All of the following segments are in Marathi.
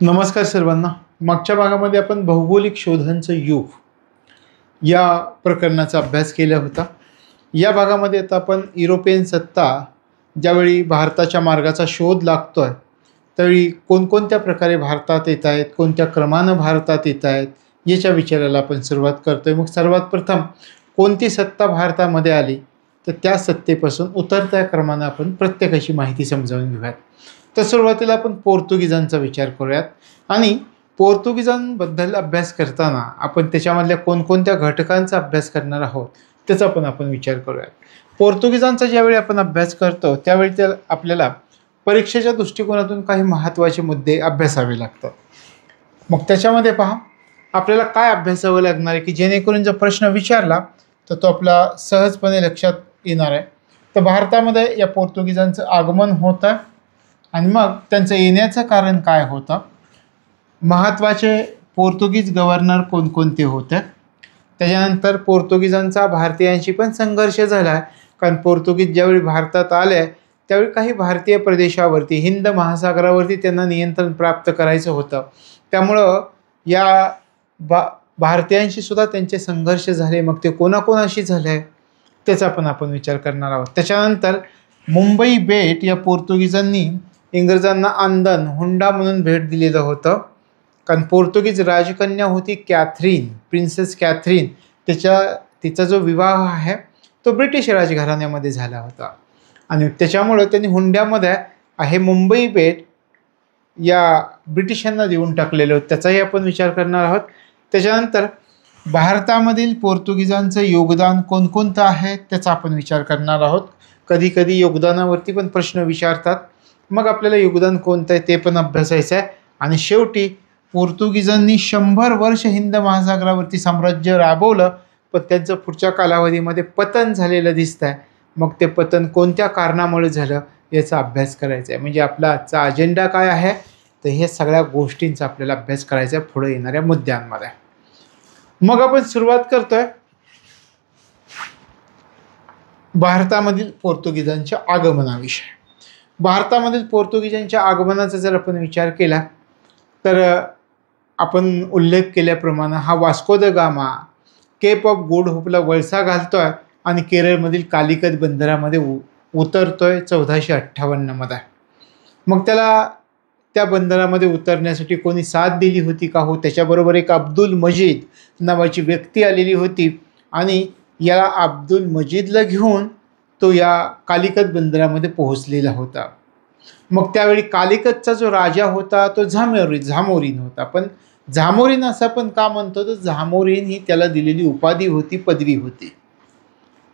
नमस्कार सर्वांना. मागच्या भागामध्ये आपण भौगोलिक शोधांचं युग या प्रकरणाचा अभ्यास केला होता. या भागामध्ये आता आपण युरोपियन सत्ता ज्यावेळी भारताच्या मार्गाचा शोध लागतोय त्यावेळी कोणकोणत्या प्रकारे भारतात येत आहेत, कोणत्या क्रमानं भारतात येत आहेत याच्या विचाराला आपण सुरुवात करतोय. मग सर्वात प्रथम कोणती सत्ता भारतामध्ये आली तर त्या सत्तेपासून उतरत्या क्रमानं आपण प्रत्येकाची माहिती समजावून घेऊयात. तर सुरुवातीला आपण पोर्तुगीजांचा विचार करूयात आणि पोर्तुगीजांबद्दल अभ्यास करताना आपण त्याच्यामधल्या कोणकोणत्या घटकांचा अभ्यास करणार आहोत त्याचा पण आपण विचार करूयात. पोर्तुगीजांचा ज्यावेळी आपण अभ्यास करतो त्यावेळी त्या आपल्याला परीक्षेच्या दृष्टिकोनातून काही महत्त्वाचे मुद्दे अभ्यासावे लागतात. मग त्याच्यामध्ये पहा आपल्याला काय अभ्यासावं लागणार आहे की जेणेकरून जर प्रश्न विचारला तर तो आपला सहजपणे लक्षात येणार आहे. तर भारतामध्ये या पोर्तुगीजांचं आगमन होतं आणि मग त्यांचं येण्याचं कारण काय होतं, महत्त्वाचे पोर्तुगीज गव्हर्नर कोणकोणते होते, त्याच्यानंतर पोर्तुगीजांचा भारतीयांशी पण संघर्ष झाला आहे. कारण पोर्तुगीज ज्यावेळी भारतात आले त्यावेळी काही भारतीय प्रदेशावरती हिंद महासागरावरती त्यांना नियंत्रण प्राप्त करायचं होतं. त्यामुळं या भारतीयांशी सुद्धा त्यांचे संघर्ष झाले. मग ते कोणाकोणाशी झाले त्याचा पण आपण विचार करणार आहोत. त्याच्यानंतर मुंबई बेट या पोर्तुगीजांनी इंग्रजांना आंदन हुंडा म्हणून भेट दिलेलं होतं. कारण पोर्तुगीज राजकन्या होती कॅथरीन, प्रिन्सेस कॅथरीन, तिचा जो विवाह आहे तो ब्रिटिश राजघराण्यामध्ये झाला होता आणि त्याच्यामुळं त्यांनी हुंड्यामध्ये आहे मुंबई बेट या ब्रिटिशांना देऊन टाकलेलं होतं. त्याचाही आपण विचार करणार आहोत. त्याच्यानंतर भारतामधील पोर्तुगीजांचं योगदान कोणकोणतं आहे त्याचा आपण विचार करणार आहोत. कधी कधी योगदानावरती पण प्रश्न विचारतात, मग आपल्याला योगदान कोणतं आहे ते पण अभ्यासायचं आहे. आणि शेवटी पोर्तुगीजांनी 100 वर्ष हिंद महासागरावरती साम्राज्य राबवलं, पण त्यांचं पुढच्या कालावधीमध्ये पतन झालेलं दिसतं आहे. मग ते पतन कोणत्या कारणामुळे झालं याचा अभ्यास करायचा आहे. म्हणजे आपला आजचा अजेंडा काय आहे तर हे सगळ्या गोष्टींचा आपल्याला अभ्यास करायचा आहे पुढे येणाऱ्या मुद्द्यांमध्ये. मग आपण सुरुवात करतोय भारतामधील पोर्तुगीजांच्या आगमनाविषयी. भारतामधील पोर्तुगीजांच्या आगमनाचा जर आपण विचार केला तर आपण उल्लेख केल्याप्रमाणे हा Vasco da Gama Cape of Good होपला वळसा घालतोय आणि केरळमधील कालिकत बंदरामध्ये उतरतोय 1458मध्ये. मग त्याला त्या बंदरामध्ये उतरण्यासाठी कोणी साथ दिली होती का? हो, त्याच्याबरोबर एक अब्दुल मजीद नावाची व्यक्ती आलेली होती आणि या अब्दुल मजीदला घेऊन तो या कालिकत बंदरामध्ये पोहोचलेला होता. मग त्यावेळी कालिकतचा जो राजा होता तो झामोरीन होता. पण झामोरीन असं पण का म्हणतो तर झामोरीन ही त्याला दिलेली उपाधी होती, पदवी होती.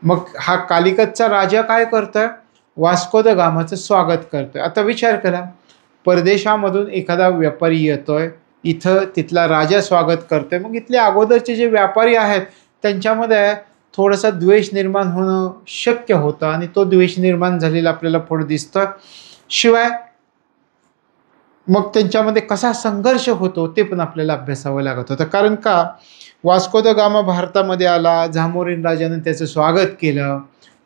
मग हा कालिकतचा राजा काय करतोय, वास्को द गामाचं स्वागत करतोय. आता विचार करा, परदेशामधून एखादा व्यापारी येतोय, इथं तिथला राजा स्वागत करतोय, मग इथले अगोदरचे जे व्यापारी आहेत त्यांच्यामध्ये थोडासा द्वेष निर्माण होणं शक्य होतं आणि तो द्वेष निर्माण झालेला आपल्याला पुढे दिसतं. शिवाय मग त्यांच्यामध्ये कसा संघर्ष होतो ते पण आपल्याला अभ्यासावं लागत होतं. कारण का, वास्को द गामा भारतामध्ये आला, झामोरीन राजानं त्याचं स्वागत केलं,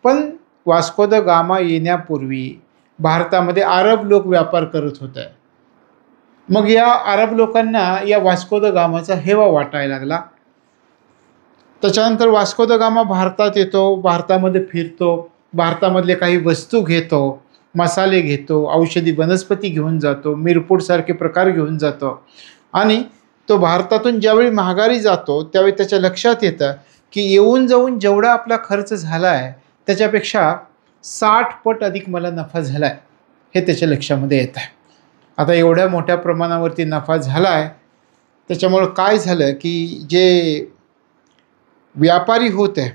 पण वास्को द गामा येण्यापूर्वी भारतामध्ये अरब लोक व्यापार करत होते. मग या अरब लोकांना या वास्को द गामाचा हेवा वाटायला लागला. त्याच्यानंतर वास्को द गामा भारतात येतो, भारतामध्ये फिरतो, भारतामधले काही वस्तू घेतो, मसाले घेतो, औषधी वनस्पती घेऊन जातो, मिरपूडसारखे प्रकार घेऊन जातो आणि तो भारतातून ज्यावेळी माघारी जातो त्यावेळी त्याच्या लक्षात येतं की येऊन जाऊन जेवढा आपला खर्च झाला आहे त्याच्यापेक्षा 60 पट अधिक मला नफा झाला आहे, हे त्याच्या लक्षामध्ये येत आहे. आता एवढ्या मोठ्या प्रमाणावरती नफा झाला आहे त्याच्यामुळं काय झालं की जे व्यापारी होते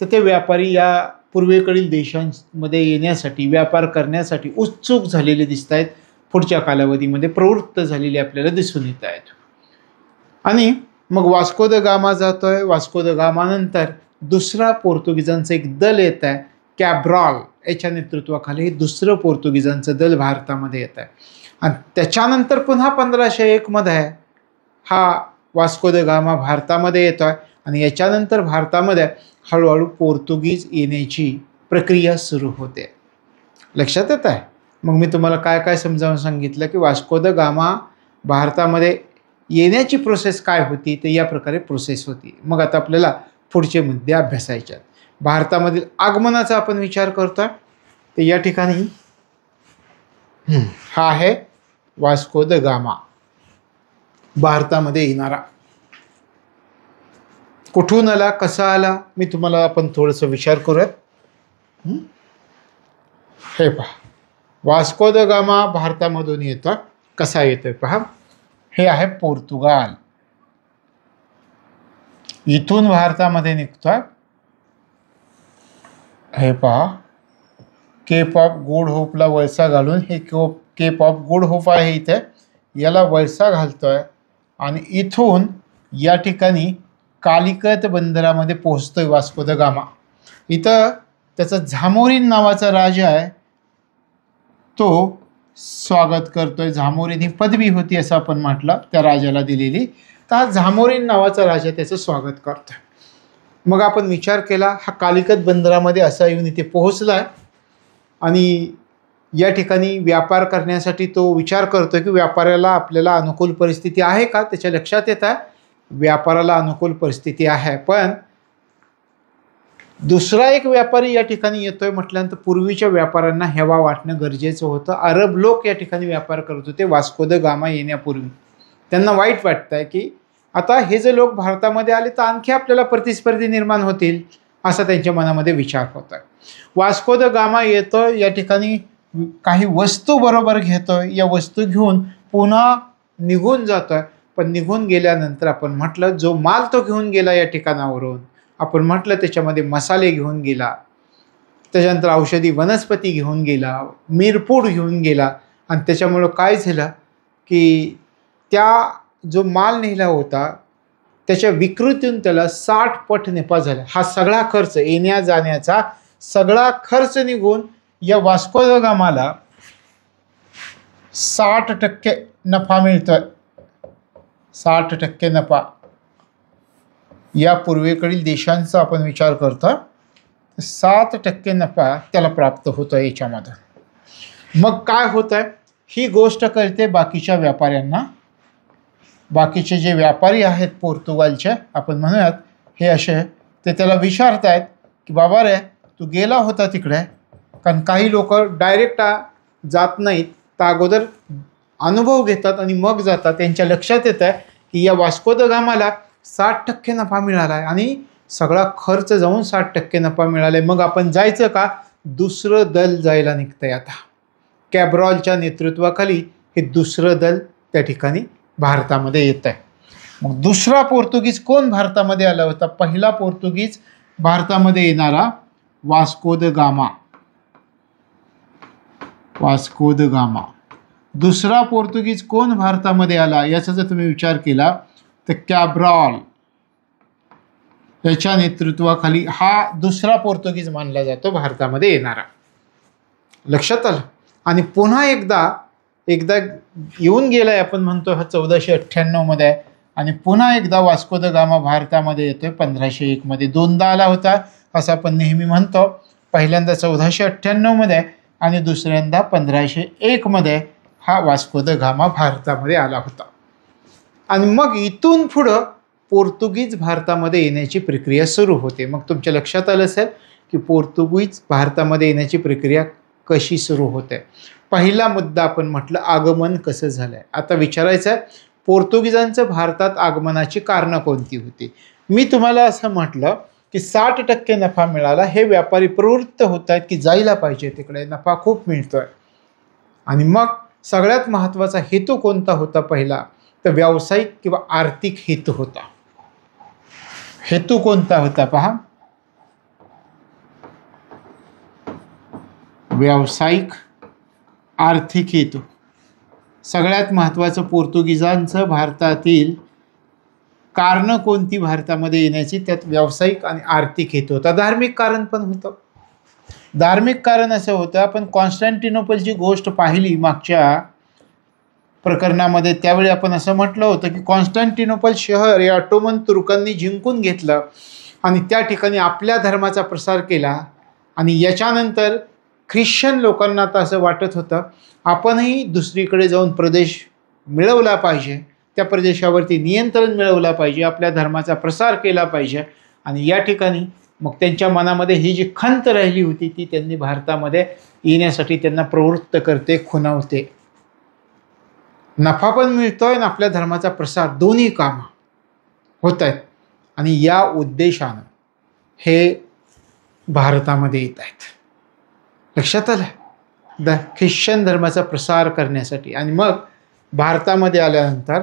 तर ते व्यापारी या पूर्वेकडील देशांमध्ये येण्यासाठी, व्यापार करण्यासाठी उत्सुक झालेले दिसत आहेत, पुढच्या कालावधीमध्ये प्रवृत्त झालेले आपल्याला दिसून येत आहेत. आणि मग वास्को द गामा जातोय. वास्को द गामानंतर दुसरा पोर्तुगीजांचं एक दल येत आहे, कॅब्रॉल याच्या नेतृत्वाखाली हे दुसरं पोर्तुगीजांचं दल भारतामध्ये येत आहे. आणि त्याच्यानंतर पुन्हा 1501मध्ये हा वास्को द गामा भारतामध्ये येतो आहे आणि याच्यानंतर भारतामध्ये हळूहळू पोर्तुगीज येण्याची प्रक्रिया सुरू होते. लक्षात येत आहे. मग मी तुम्हाला काय काय समजावून सांगितलं की वास्को द गामा भारतामध्ये येण्याची प्रोसेस काय होती, तर या प्रकारे प्रोसेस होती. मग आता आपल्याला पुढचे मुद्दे अभ्यासायचे आहेत. भारतामधील आगमनाचा आपण विचार करतोय, तर या ठिकाणी हा आहे वास्को द गामा. भारतामध्ये येणारा कुठून आला, कसा आला, मी तुम्हाला आपण थोडंसं विचार करूयात. हे पहा, वास्को द गामा भारतामधून येतो. कसा येतोय पहा. हे आहे पोर्तुगाल. इथून भारतामध्ये निघतोय. हे पहा, केप ऑफ गुड होपला वळसा घालून, हे केप ऑफ गुड होप आहे इथे, याला वळसा घालतोय आणि इथून या ठिकाणी कालिकत बंदरामध्ये पोहोचतोय वास्को द गामा. इथं त्याचा झामोरीन नावाचा राजा आहे, तो स्वागत करतोय. झामोरीन ही पदवी होती असं आपण म्हटलं त्या राजाला दिलेली, तर हा झामोरीन नावाचा राजा त्याचं स्वागत करतोय. मग आपण विचार केला, हा कालिकत बंदरामध्ये असा येऊन इथे पोहोचलाय आणि या ठिकाणी व्यापार करण्यासाठी तो विचार करतोय की व्यापाऱ्याला आपल्याला अनुकूल परिस्थिती आहे का. त्याच्या लक्षात येत आहे व्यापाराला अनुकूल परिस्थिती आहे, पण दुसरा एक व्यापारी या ठिकाणी येतोय म्हटल्यानंतर पूर्वीच्या व्यापाऱ्यांना हेवा वाटणं गरजेचं होतं. अरब लोक या ठिकाणी व्यापार करत होते वास्को द गामा येण्यापूर्वी. त्यांना वाईट वाटतंय की आता हे जे लोक भारतामध्ये आले तर आणखी आपल्याला प्रतिस्पर्धी निर्माण होतील, असा त्यांच्या मनामध्ये विचार होत आहे. वास्को द गामा येतोय, या ठिकाणी काही वस्तू बरोबर घेतोय, या वस्तू घेऊन पुन्हा निघून जातोय. पण निघून गेल्यानंतर आपण म्हटलं जो माल तो घेऊन गेला या ठिकाणावरून, आपण म्हटलं त्याच्यामध्ये मसाले घेऊन गेला, त्याच्यानंतर औषधी वनस्पती घेऊन गेला, मिरपूड घेऊन गेला. आणि त्याच्यामुळं काय झालं की त्या जो माल नेला होता त्याच्या विक्रीतून त्याला 60 पट नफा झाला. हा सगळा खर्च, येण्या जाण्याचा सगळा खर्च निघून या वास्को द गामाला 60% नफा मिळतोय. 60% नफा. या पूर्वेकडील देशांचा आपण विचार करतो, 7% नफा त्याला प्राप्त होतोय याच्यामध्ये. मग काय होत आहे, ही गोष्ट कळते बाकीच्या व्यापाऱ्यांना. बाकीचे जे व्यापारी आहेत पोर्तुगालचे आपण म्हणूयात, हे असे ते त्याला विचारतायत की बाबा रे तू गेला होता तिकडे, कारण काही लोक डायरेक्ट जात नाहीत, तर अगोदर अनुभव घेतात आणि मग जातात. त्यांच्या लक्षात येत आहे की या वास्को द गामाला 60% नफा मिळाला आहे आणि सगळा खर्च जाऊन 60% नफा मिळाला आहे. मग आपण जायचं का. दुसरं दल जायला निघतंय आता. कॅब्रॉलच्या नेतृत्वाखाली हे दुसरं दल त्या ठिकाणी भारतामध्ये येत आहे. मग दुसरा पोर्तुगीज कोण भारतामध्ये आला होता. पहिला पोर्तुगीज भारतामध्ये येणारा Vasco da gamma. Vasco da gamma. दुसरा पोर्तुगीज कोण भारतामध्ये आला याचा जर तुम्ही विचार केला तर कॅब्रॉल याच्या नेतृत्वाखाली हा दुसरा पोर्तुगीज मानला जातो भारतामध्ये येणारा. लक्षात आलं. आणि पुन्हा एकदा येऊन गेलाय आपण म्हणतो हा 1498 मध्ये आहे, आणि पुन्हा एकदा वास्को द गामा भारतामध्ये येतोय 1501 मध्ये. दोनदा आला होता असं आपण नेहमी म्हणतो. पहिल्यांदा 1498 मध्ये आणि दुसऱ्यांदा 1501 मध्ये हा वास्को द गामा भारतामध्ये आला होता. आणि मग इथून पुढं पोर्तुगीज भारतामध्ये येण्याची प्रक्रिया सुरू होते. मग तुमच्या लक्षात आलं असेल की पोर्तुगीज भारतामध्ये येण्याची प्रक्रिया कशी सुरू होते. पहिला मुद्दा आपण म्हटलं आगमन कसं झालं आहे. आता विचारायचं आहे पोर्तुगीजांचं भारतात आगमनाची कारणं कोणती होती. मी तुम्हाला असं म्हटलं की 60% नफा मिळाला. हे व्यापारी प्रवृत्त होत आहेत की जायला पाहिजे तिकडे, नफा खूप मिळतोय. आणि मग सगळ्यात महत्त्वाचा हेतू कोणता होता पहिला, तर व्यावसायिक किंवा आर्थिक हेतू होता. हेतू कोणता होता पहा. व्यावसायिक आर्थिक हेतू. सगळ्यात महत्त्वाचं पोर्तुगीजांचं भारतातील कारणं कोणती भारतामध्ये येण्याची, त्यात व्यावसायिक आणि आर्थिक हेतू होता. धार्मिक कारण पण होतं. धार्मिक कारण असं होतं, आपण कॉन्स्टँटिनोपलची गोष्ट पाहिली मागच्या प्रकरणामध्ये, त्यावेळी आपण असं म्हटलं होतं की कॉन्स्टँटिनोपल शहर या ऑटोमन तुर्कांनी जिंकून घेतलं आणि त्या ठिकाणी आपल्या धर्माचा प्रसार केला. आणि याच्यानंतर ख्रिश्चन लोकांना आता असं वाटत होतं आपणही दुसरीकडे जाऊन प्रदेश मिळवला पाहिजे, त्या प्रदेशावरती नियंत्रण मिळवला पाहिजे, आपल्या धर्माचा प्रसार केला पाहिजे. आणि या ठिकाणी मग त्यांच्या मनामध्ये ही जी खंत राहिली होती ती त्यांनी भारतामध्ये येण्यासाठी त्यांना प्रवृत्त करते, खुणावते. नफा पण मिळतोय आणि आपल्या धर्माचा प्रसार दोन्ही कामं होत आहेत. आणि या उद्देशानं हे भारतामध्ये येत आहेत. लक्षात आलं? ख्रिश्चन धर्माचा प्रसार करण्यासाठी. आणि मग भारतामध्ये आल्यानंतर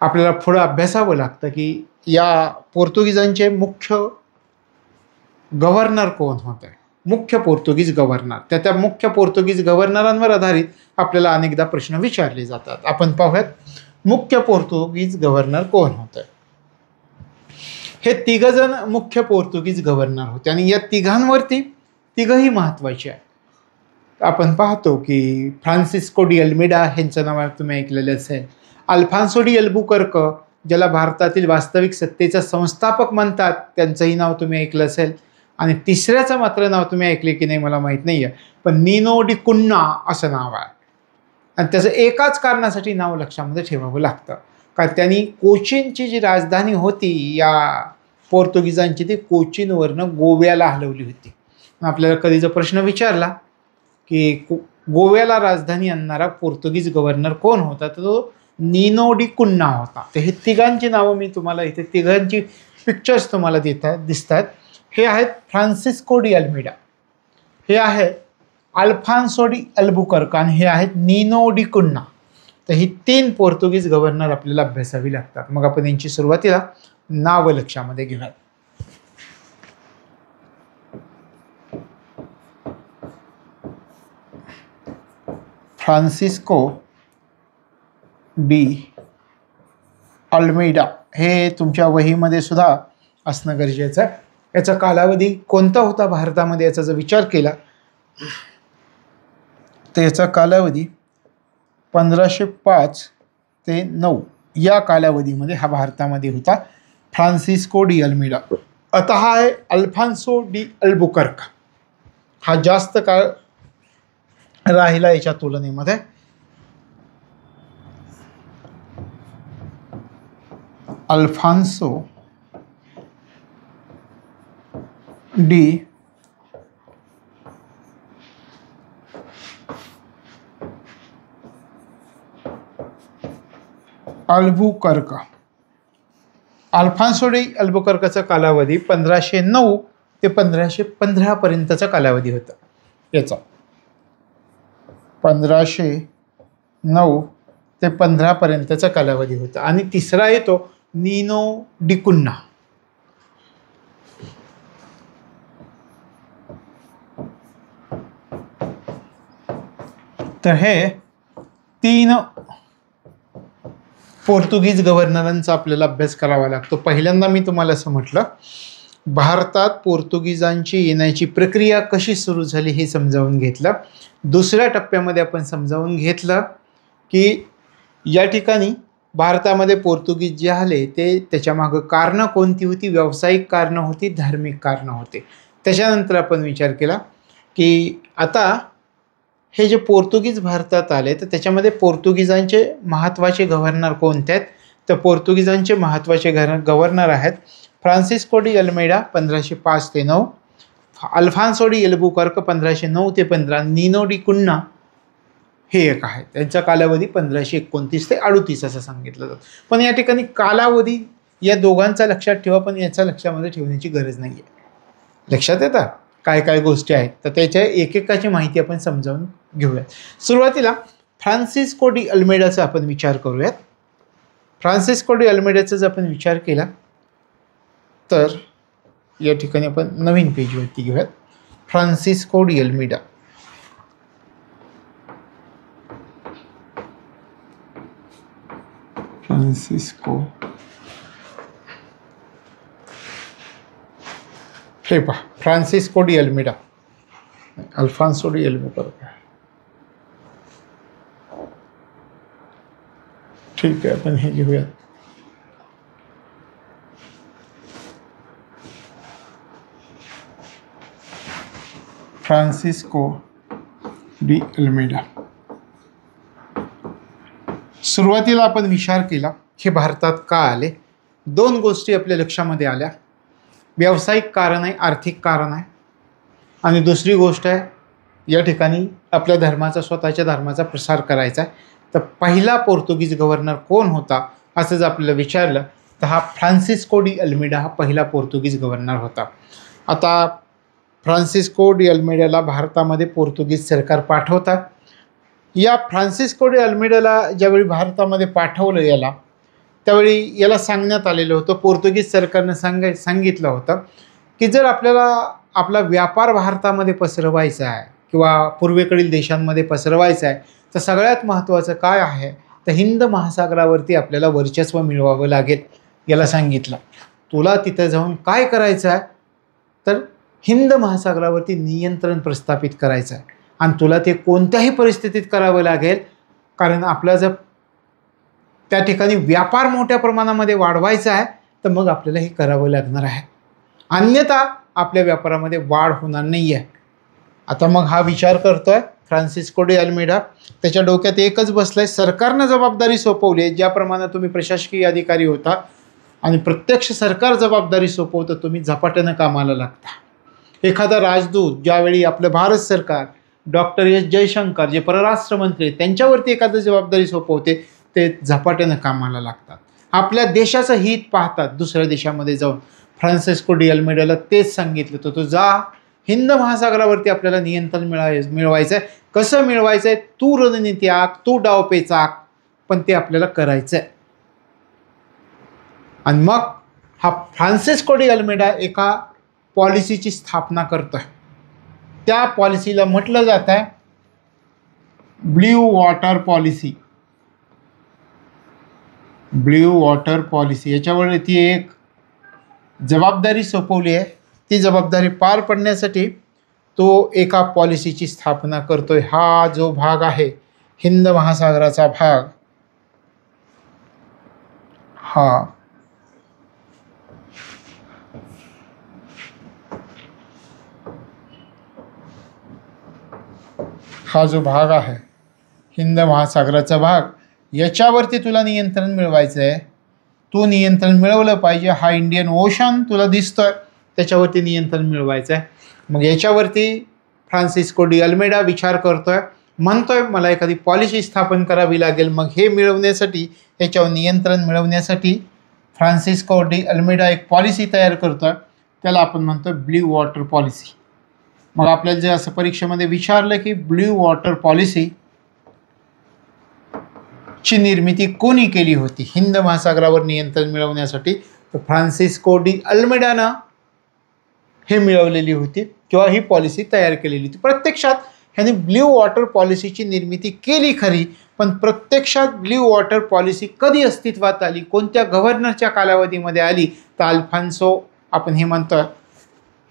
आपल्याला पुढं अभ्यासावं लागतं की या पोर्तुगीजांचे मुख्य गव्हर्नर कोण होते. मुख्य पोर्तुगीज गव्हर्नर, त्या मुख्य पोर्तुगीज गव्हर्नरांवर आधारित आपल्याला अनेकदा प्रश्न विचारले जातात. आपण पाहूयात मुख्य पोर्तुगीज गव्हर्नर कोण होते. हे तिघजण मुख्य पोर्तुगीज गव्हर्नर होते आणि या तिघांवरती तिघही महत्त्वाचे आहेत. आपण पाहतो की फ्रान्सिस्को डी अल्मेडा यांचं नाव तुम्ही ऐकलेलं असेल. अल्फान्सो डी अल्बुकर्क, ज्याला भारतातील वास्तविक सत्तेचा संस्थापक म्हणतात, त्यांचंही नाव तुम्ही ऐकलं असेल. आणि तिसऱ्याचं मात्र नाव तुम्ही ऐकले की नाही मला माहीत नाही आहे, पण निनो डी कुन्ना असं नाव आहे. आणि त्याचं एकाच कारणासाठी नाव लक्षामध्ये ठेवावं लागतं, कारण त्यांनी कोचीनची जी राजधानी होती या पोर्तुगीजांची, ती कोचीनवरनं गोव्याला हलवली होती. आपल्याला कधी जर प्रश्न विचारला की गोव्याला राजधानी आणणारा पोर्तुगीज गव्हर्नर कोण होता, तर तो निनो डी कुन्ना होता. तर हे तिघांची नावं मी तुम्हाला इथे तिघांची पिक्चर्स तुम्हाला दिसतात. हे आहेत फ्रान्सिस्को डी अल्मेडा, हे आहेत अल्फान्सो डी अल्बुकर्क आणि हे आहेत निनो डी कुन्ना. तर ही 3 पोर्तुगीज गव्हर्नर आपल्याला अभ्यासावी लागतात. मग आपण यांची सुरुवातीला नावं लक्षामध्ये घेऊयात. फ्रान्सिस्को डी अल्मेडा हे तुमच्या वहीमध्ये सुद्धा असणं गरजेचं आहे. याचा कालावधी कोणता होता भारतामध्ये याचा जर विचार केला तर याचा कालावधी 1505 ते 9 या कालावधीमध्ये हा भारतामध्ये होता फ्रान्सिस्को डी अल्मेडा. आता हा आहे अल्फान्सो डी अल्बुकर्क, हा जास्त काळ राहिला याच्या तुलनेमध्ये. Alfonso de Albuquerque. Alfonso de अल्बुकर्कचा कालावधी 1509 ते 1515 पर्यंतचा कालावधी होता याचा. 1509 ते 15 पर्यंतचा कालावधी होता. आणि तिसरा येतो निनो डी कुन्ना. तर हे 3 पोर्तुगीज गव्हर्नरांचा आपल्याला अभ्यास करावा लागतो. पहिल्यांदा मी तुम्हाला असं म्हटलं, भारतात पोर्तुगीजांची येण्याची प्रक्रिया कशी सुरू झाली हे समजावून घेतलं. दुसऱ्या टप्प्यामध्ये आपण समजावून घेतलं की या ठिकाणी भारतामध्ये पोर्तुगीज जे आले ते त्याच्यामागं कारणं कोणती होती. व्यावसायिक कारणं होती, धार्मिक कारणं होते. त्याच्यानंतर आपण विचार केला की आता हे जे पोर्तुगीज भारतात आले तर त्याच्यामध्ये पोर्तुगीजांचे महत्त्वाचे गव्हर्नर कोणते आहेत. तर पोर्तुगीजांचे महत्त्वाचे गव्हर्नर आहेत फ्रान्सिस्को डी अल्मेडा 1505 ते 9, अल्फान्सो डी अल्बुकर्क 1509 ते 15, निनो डी कुन्ना हे एक आहे. त्यांचा कालावधी 1529 ते 38 असं सांगितलं जातं. पण या ठिकाणी कालावधी या दोघांचा लक्षात ठेवा, पण याचा लक्षामध्ये ठेवण्याची गरज नाही आहे. लक्षात येतं काय काय गोष्टी आहेत, तर त्याच्या एकेकाची माहिती आपण समजावून घेऊयात. सुरुवातीला फ्रान्सिस्को डी अल्मेडाचा आपण विचार करूयात. फ्रान्सिस्को डी अल्मेडाचा जर आपण विचार केला तर या ठिकाणी आपण नवीन पेजवरती घेऊयात. Francisco de Almeida. फ्रान्सिस्को, हे पहा Francisco de Almeida, Alfonso de Albuquerque. ठीक आहे, आपण हे घेऊयात. Francisco de Almeida. सुरुवातीला आपण विचार केला हे भारतात का आले. दोन गोष्टी आपल्या लक्षामध्ये आल्या. व्यावसायिक कारण आहे, आर्थिक कारण आहे, आणि दुसरी गोष्ट आहे या ठिकाणी आपल्या धर्माचा, स्वतःच्या धर्माचा प्रसार करायचा आहे. तर पहिला पोर्तुगीज गव्हर्नर कोण होता असं जर आपल्याला विचारलं तर हा फ्रान्सिस्को डी अल्मेडा हा पहिला पोर्तुगीज गव्हर्नर होता. आता फ्रान्सिस्को डी अल्मेडाला भारतामध्ये पोर्तुगीज सरकार पाठवतात. या फ्रान्सिस्को डी अल्मेडाला ज्यावेळी भारतामध्ये पाठवलं याला, त्यावेळी याला सांगण्यात आलेलं होतं, पोर्तुगीज सरकारनं सांगितलं होतं की जर आपल्याला आपला व्यापार भारतामध्ये पसरवायचा आहे किंवा पूर्वेकडील देशांमध्ये पसरवायचा आहे तर सगळ्यात महत्त्वाचं काय आहे तर हिंद महासागरावरती आपल्याला वर्चस्व मिळवावं लागेल. याला सांगितलं तुला तिथं जाऊन काय करायचं आहे तर हिंद महासागरावरती नियंत्रण प्रस्थापित करायचं आहे, आणि तुला ते कोणत्याही परिस्थितीत करावं लागेल, कारण आपला जर त्या ठिकाणी व्यापार मोठ्या प्रमाणामध्ये वाढवायचा आहे तर मग आपल्याला हे करावं लागणार आहे, अन्यथा आपल्या व्यापारामध्ये वाढ होणार नाही आहे. आता मग हा विचार करतोय फ्रान्सिस्को डी अल्मेडा. त्याच्या डोक्यात एकच बसलंय, सरकारनं जबाबदारी सोपवली आहे. ज्याप्रमाणे तुम्ही प्रशासकीय अधिकारी होता आणि प्रत्यक्ष सरकार जबाबदारी सोपवतं, तुम्ही झपाट्यानं कामाला लागता. एखादा राजदूत ज्यावेळी आपलं भारत सरकार डॉक्टर एस जयशंकर जे परराष्ट्र मंत्री आहेत त्यांच्यावरती एखादी जबाबदारी सोपवते ते झपाट्यानं कामाला लागतात, आपल्या देशाचं हित पाहतात दुसऱ्या देशामध्ये जाऊन. फ्रान्सिस्को डी अल्मेडाला तेच सांगितलं तर तू जा, हिंद महासागरावरती आपल्याला नियंत्रण मिळवायचं आहे. कसं मिळवायचं आहे, तू रणनीती आख, तू डावपेच आख, पण ते आपल्याला करायचं आहे. आणि मग हा फ्रान्सिस्को डी अल्मेडा एका पॉलिसीची स्थापना करतोय. त्या पॉलिसीला म्हटलं जात आहे blue water policy. Blue water policy याच्यावर ती एक जबाबदारी सोपवली आहे. ती जबाबदारी पार पडण्यासाठी तो एका पॉलिसीची स्थापना करतोय. हा जो भाग आहे हिंद महासागराचा भाग, हा जो भाग आहे हिंद महासागराचा भाग, याच्यावरती तुला नियंत्रण मिळवायचं आहे. तू नियंत्रण मिळवलं पाहिजे. हा इंडियन ओशन तुला दिसतोय, त्याच्यावरती नियंत्रण मिळवायचं आहे. मग याच्यावरती फ्रान्सिस्को डी अल्मेडा विचार करतोय, म्हणतोय मला एखादी पॉलिसी स्थापन करावी लागेल. मग हे मिळवण्यासाठी, याच्यावर नियंत्रण मिळवण्यासाठी फ्रान्सिस्को डी अल्मेडा एक पॉलिसी तयार करतोय, त्याला आपण म्हणतो ब्ल्यू वॉटर पॉलिसी. मग आपल्याला जे असं परीक्षेमध्ये विचारलं की ब्ल्यू वॉटर पॉलिसी ची निर्मिती कोणी केली होती हिंद महासागरावर नियंत्रण मिळवण्यासाठी, तर फ्रान्सिस्को डी अल्मेडानं हे मिळवलेली होती किंवा ही पॉलिसी तयार केलेली होती. प्रत्यक्षात ह्याने ब्ल्यू वॉटर पॉलिसीची निर्मिती केली खरी, पण प्रत्यक्षात ब्ल्यू वॉटर पॉलिसी कधी अस्तित्वात आली, कोणत्या गव्हर्नरच्या कालावधीमध्ये आली, तर अल्फान्सो आपण हे म्हणतो,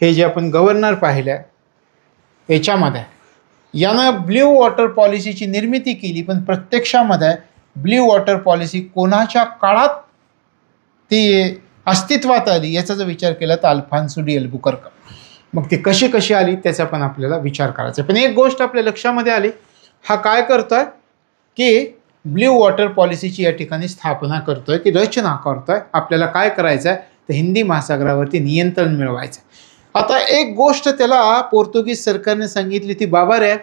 हे जे आपण गव्हर्नर पाहिलं याच्यामध्ये यानं ब्ल्यू वॉटर पॉलिसीची निर्मिती केली. पण प्रत्यक्षामध्ये ब्ल्यू वॉटर पॉलिसी कोणाच्या काळात ती अस्तित्वात आली याचा जर विचार केला तर अल्फान्सो डी अल्बुकर्क. मग ती कशी आली त्याचा पण आपल्याला विचार करायचा. पण एक गोष्ट आपल्या लक्षामध्ये आली, हा काय करतोय की ब्ल्यू वॉटर पॉलिसीची या ठिकाणी स्थापना करतोय की रचना करतोय. आपल्याला काय करायचं आहे तर हिंदी महासागरावरती नियंत्रण मिळवायचं. आता एक गोष्ट त्याला पोर्तुगीज सरकारने सांगितली ती, बाबा रे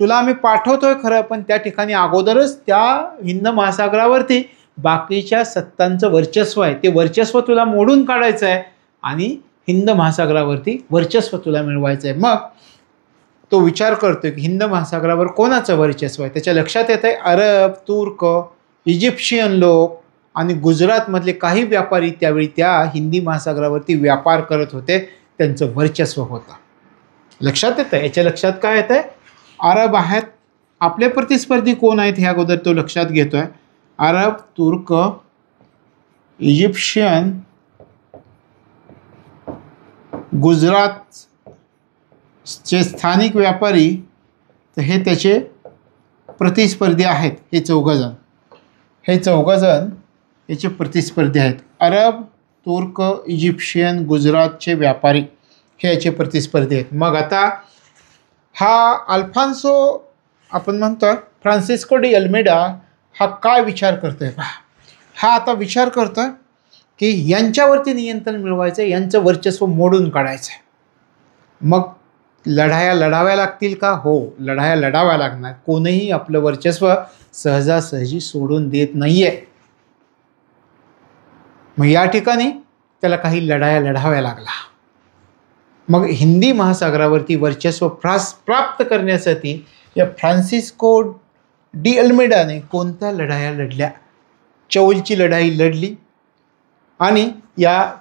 तुला आम्ही पाठवतोय खरं, पण त्या ठिकाणी अगोदरच त्या हिंद महासागरावरती बाकीच्या सत्तांचं वर्चस्व आहे, ते वर्चस्व तुला मोडून काढायचं आहे आणि हिंद महासागरावरती वर्चस्व तुला मिळवायचं आहे. मग तो विचार करतोय की हिंद महासागरावर कोणाचं वर्चस्व आहे. त्याच्या लक्षात येत आहे अरब, तुर्क, इजिप्शियन लोक आणि गुजरातमधले काही व्यापारी त्यावेळी त्या हिंदी महासागरावरती व्यापार करत होते, त्यांचं वर्चस्व होतं. लक्षात येतं. याच्या लक्षात काय येतं, अरब आहेत, आपले प्रतिस्पर्धी कोण आहेत हे अगोदर तो लक्षात घेतोय. अरब, तुर्क, इजिप्शियन, गुजरातचे स्थानिक व्यापारी, तर हे त्याचे प्रतिस्पर्धी आहेत. हे चौघजण याचे प्रतिस्पर्धी आहेत. अरब, तुर्क, इजिप्शियन, गुजरातचे व्यापारी हे याचे प्रतिस्पर्धी आहेत. मग आता हा अल्फान्सो आपण म्हणतो फ्रान्सिस्को डी अल्मेडा हा काय विचार करतोय पहा. हा आता विचार करतोय की यांच्यावरती नियंत्रण मिळवायचं, यांचं वर्चस्व मोडून काढायचं आहे. मग लढाया लढाव्या लागतील का? हो, लढाया लढाव्या लागणार. कोणीही आपलं वर्चस्व सहजासहजी सोडून देत नाहीये. मग या ठिकाणी त्याला काही लढाया लढाव्या लागला. मग हिंदी महासागरावरती वर्चस्व प्राप्त करण्यासाठी या फ्रान्सिस्को डी अल्मेडाने कोणत्या लढाया लढल्या? चौलची लढाई लढली आणि या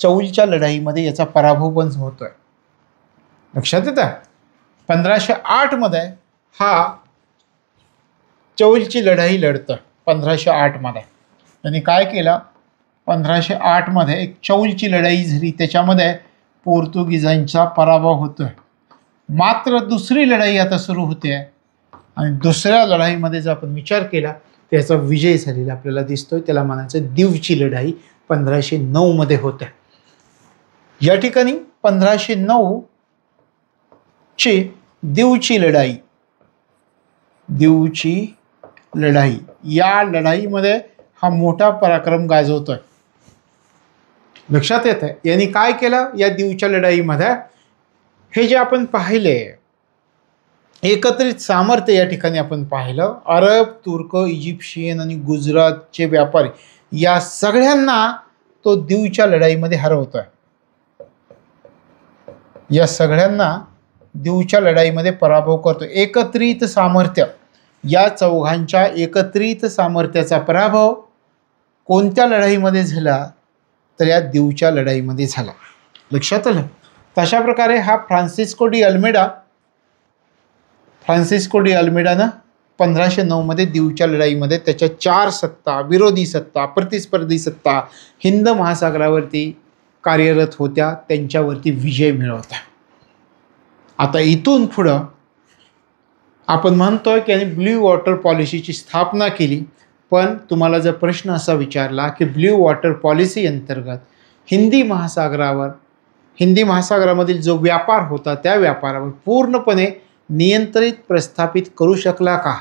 चौलच्या लढाईमध्ये याचा पराभव पण होतोय. लक्षात येतं? 1508 मध्ये हा चौलची लढाई लढतोय. 1508 मध्ये त्यांनी काय केलं? 1508 मध्ये एक चौलची लढाई झाली, त्याच्यामध्ये पोर्तुगीजांचा पराभव होतोय. मात्र दुसरी लढाई आता सुरू होते आणि दुसऱ्या लढाईमध्ये जर आपण विचार केला त्याचा विजय झालेला आपल्याला दिसतोय. त्याला म्हणायचं दीवची लढाई 1509 मध्ये होते. या ठिकाणी 1509 ची दीवची लढाई, या लढाईमध्ये हा मोठा पराक्रम गाजवतोय. लक्षात येतंय? यांनी काय केलं या दीवच्या लढाईमध्ये? हे जे आपण पाहिले एकत्रित सामर्थ्य या ठिकाणी आपण पाहिलं. अरब, तुर्क, इजिप्शियन आणि गुजरातचे व्यापारी या सगळ्यांना तो दीवच्या लढाईमध्ये हरवतोय. या सगळ्यांना दीवच्या लढाईमध्ये पराभव करतो. एकत्रित सामर्थ्य, या चौघांच्या एकत्रित सामर्थ्याचा पराभव कोणत्या लढाईमध्ये झाला? तर या दीवच्या लढाईमध्ये झाला. लक्षात आलं? तशा प्रकारे हा फ्रान्सिस्को डी अल्मेडानं 1509 मध्ये दीवच्या लढाईमध्ये त्याच्या 4 सत्ता, विरोधी सत्ता, प्रतिस्पर्धी सत्ता हिंद महासागरावरती कार्यरत होत्या, त्यांच्यावरती विजय मिळवता. आता इथून पुढं आपण म्हणतोय की ब्ल्यू वॉटर पॉलिसीची स्थापना केली. पण तुम्हाला जर प्रश्न असा विचारला की ब्ल्यू वॉटर पॉलिसी अंतर्गत हिंदी महासागरामधील जो व्यापार होता त्या व्यापारावर पूर्णपणे नियंत्रित प्रस्थापित करू शकला का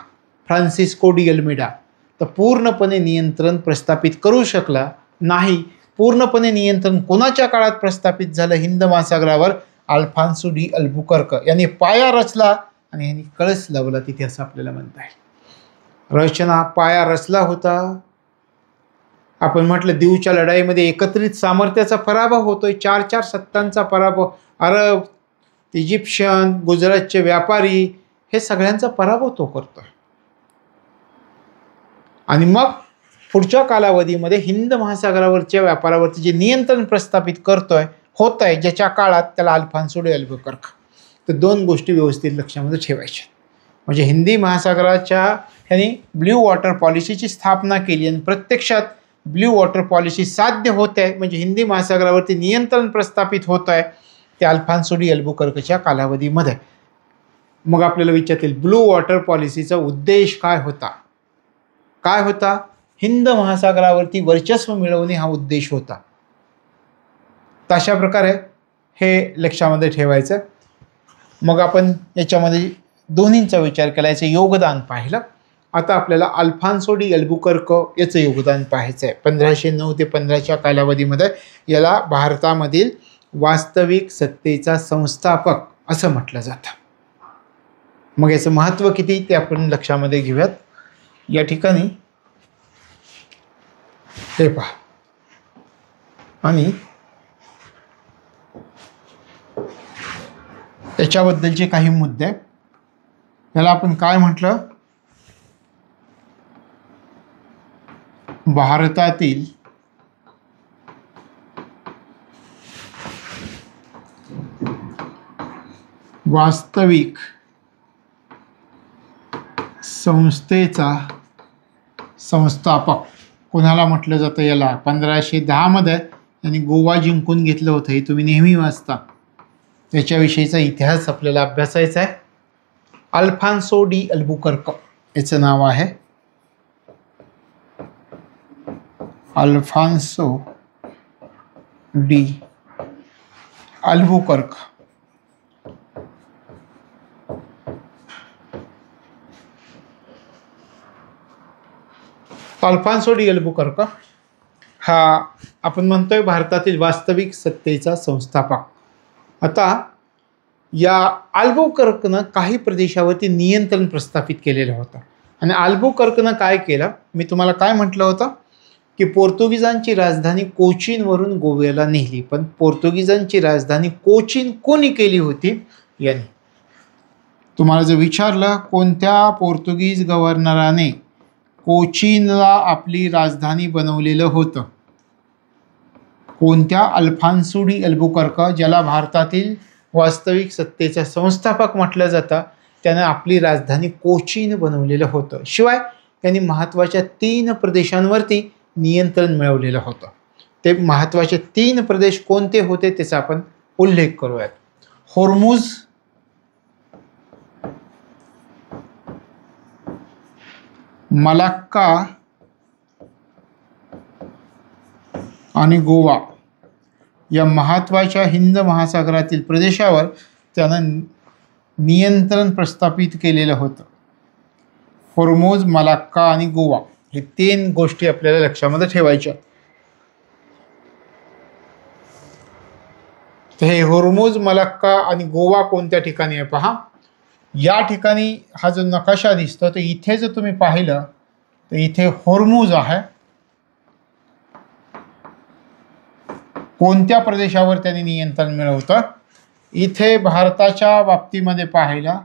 फ्रान्सिस्को डी अल्मेडा? तर पूर्णपणे नियंत्रण प्रस्थापित करू शकला नाही. पूर्णपणे नियंत्रण कोणाच्या काळात प्रस्थापित झालं हिंद महासागरावर? अल्फान्सो डी अल्बुकर्क यांनी पाया रचला आणि यांनी कळस लावला तिथे, असं आपल्याला म्हणता येईल. पाया रचला होता. आपण म्हटलं दीवच्या लढाईमध्ये एकत्रित सामर्थ्याचा पराभव होतोय. 4 सत्तांचा पराभव. अरब, इजिप्शियन, गुजरातचे व्यापारी हे सगळ्यांचा पराभव तो करतोय. आणि मग पुढच्या कालावधीमध्ये हिंद महासागरावरच्या व्यापारावरती जे नियंत्रण प्रस्थापित होत आहे ज्याच्या काळात, त्याला अल्फान्सो डी अल्बुकर्क. तर 2 गोष्टी व्यवस्थित लक्षामध्ये ठेवायच्या. म्हणजे हिंदी महासागराच्या ह्यांनी ब्ल्यू वॉटर पॉलिसीची स्थापना केली आणि प्रत्यक्षात ब्ल्यू वॉटर पॉलिसी साध्य होत आहे, म्हणजे हिंदी महासागरावरती नियंत्रण प्रस्थापित होत आहे त्या अल्फान्सो डी अल्बुकर्कच्या कालावधीमध्ये. मग आपल्याला विचारतील ब्ल्यू वॉटर पॉलिसीचा उद्देश काय होता? हिंद महासागरावरती वर्चस्व मिळवणे हा उद्देश होता. तशा प्रकारे हे लक्षामध्ये ठेवायचं. मग आपण याच्यामध्ये दोन्हींचा विचार केला, याचं योगदान पाहिलं. आता आपल्याला अल्फान्सो डी अल्बुकर्क याचं योगदान पाहायचं आहे. 1509 ते 15च्या कालावधीमध्ये याला भारतामधील वास्तविक सत्तेचा संस्थापक असं म्हटलं जातं. मग याचं महत्त्व किती ते आपण लक्षामध्ये घेऊयात. या ठिकाणी हे पहा, आणि त्याच्याबद्दलचे काही मुद्दे. याला आपण काय म्हटलं? भारतातील वास्तविक संस्थेचा संस्थापक कोणाला म्हटलं जातं? याला 1510 मध्ये यांनी गोवा जिंकून घेतलं होतं. हे तुम्ही नेहमी वाचता. त्याच्याविषयीचा इतिहास आपल्याला अभ्यासायचा आहे. अल्फान्सो डी अल्बुकर्क याचं नाव आहे. Alfonso de Albuquerque. Alfonso de Albuquerque हा आपण म्हणतोय भारतातील वास्तविक सत्तेचा संस्थापक. आता या अल्बुकर्कनं काही प्रदेशावरती नियंत्रण प्रस्थापित केलेलं होतं. आणि अल्बुकर्कनं काय केलं, मी तुम्हाला काय म्हटलं होतं की पोर्तुगीजांची राजधानी कोचीनवरून गोव्याला नेली. पण पोर्तुगीजांची राजधानी कोचीन कोणी केली होती याने. तुम्हाला जर विचारलं कोणत्या पोर्तुगीज गव्हर्नराने कोचीनला आपली राजधानी बनवलेलं होतं, कोणत्या अल्फान्सो डी अल्बुकर्क, ज्याला भारतातील वास्तविक सत्तेचा संस्थापक म्हटलं जातं, त्यानं आपली राजधानी कोचीन बनवलेलं होतं. शिवाय त्यांनी महत्त्वाच्या 3 प्रदेशांवरती नियंत्रण मिळवलेलं होतं. ते महत्त्वाचे 3 प्रदेश कोणते होते त्याचा आपण उल्लेख करूयात. होर्मुझ, मलाक्का आणि गोवा या महत्त्वाच्या हिंद महासागरातील प्रदेशावर त्यानं नियंत्रण प्रस्थापित केलेलं होतं. होर्मुझ, मलाक्का आणि गोवा हे 3 गोष्टी आपल्याला लक्षामध्ये ठेवायच्या. तर हे होर्मुझ, मलाक्का आणि गोवा कोणत्या ठिकाणी आहे पहा. या ठिकाणी हा जो नकाशा दिसतो तर इथे जर तुम्ही पाहिलं तर इथे होर्मुझ आहे. कोणत्या प्रदेशावर त्यांनी नियंत्रण मिळवतं, इथे भारताच्या बाबतीमध्ये पाहिलं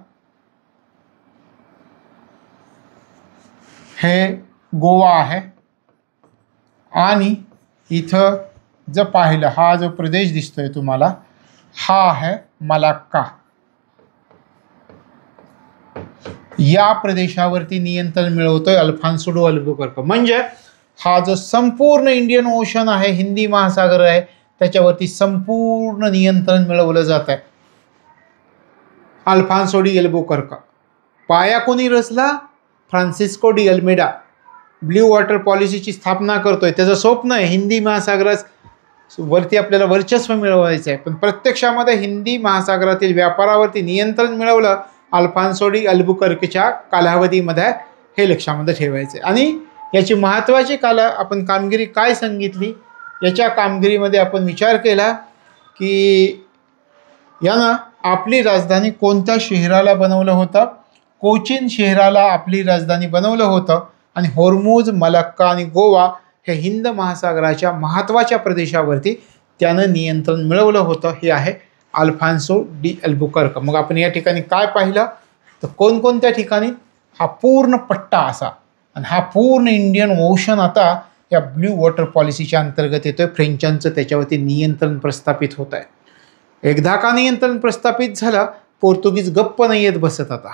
हे गोवा आहे. आणि इथं जर पाहिलं हा जो प्रदेश दिसतोय तुम्हाला हा आहे मलाक्का. या प्रदेशावरती नियंत्रण मिळवतोय अल्फान्सो डी अल्बुकर्क. म्हणजे हा जो संपूर्ण इंडियन ओशन आहे, हिंदी महासागर आहे, त्याच्यावरती संपूर्ण नियंत्रण मिळवलं जात आहे. Alfonso de Albuquerque. पाया कोणी रचला? Francisco de Almeida. Blue water पॉलिसीची स्थापना करतोय. त्याचं स्वप्न आहे हिंदी महासागरावरती आपल्याला वर्चस्व मिळवायचं आहे. पण प्रत्यक्षामध्ये हिंदी महासागरातील व्यापारावरती नियंत्रण मिळवलं अल्फान्सो डी अल्बुकर्कच्या कालावधीमध्ये, हे लक्षामध्ये ठेवायचे. आणि याची महत्त्वाची आपण कामगिरी काय सांगितली, याच्या कामगिरीमध्ये आपण विचार केला की यानं आपली राजधानी कोणत्या शहराला बनवलं होतं, कोचीन शहराला आपली राजधानी बनवलं होतं. आणि होर्मुझ, मलाक्का आणि गोवा हे हिंद महासागराच्या महत्त्वाच्या प्रदेशावरती त्यानं नियंत्रण मिळवलं होतं. हे आहे अल्फान्सो डी अल्बुकर्क. मग आपण या ठिकाणी काय पाहिलं तर कोणकोणत्या ठिकाणी हा पूर्ण पट्टा असा आणि हा पूर्ण इंडियन ओशन आता या ब्ल्यू वॉटर पॉलिसीच्या अंतर्गत येतोय. फ्रेंचांचं त्याच्यावरती नियंत्रण प्रस्थापित होत आहे. एकदा का नियंत्रण प्रस्थापित झालं, पोर्तुगीज गप्प नाही येत बसत. आता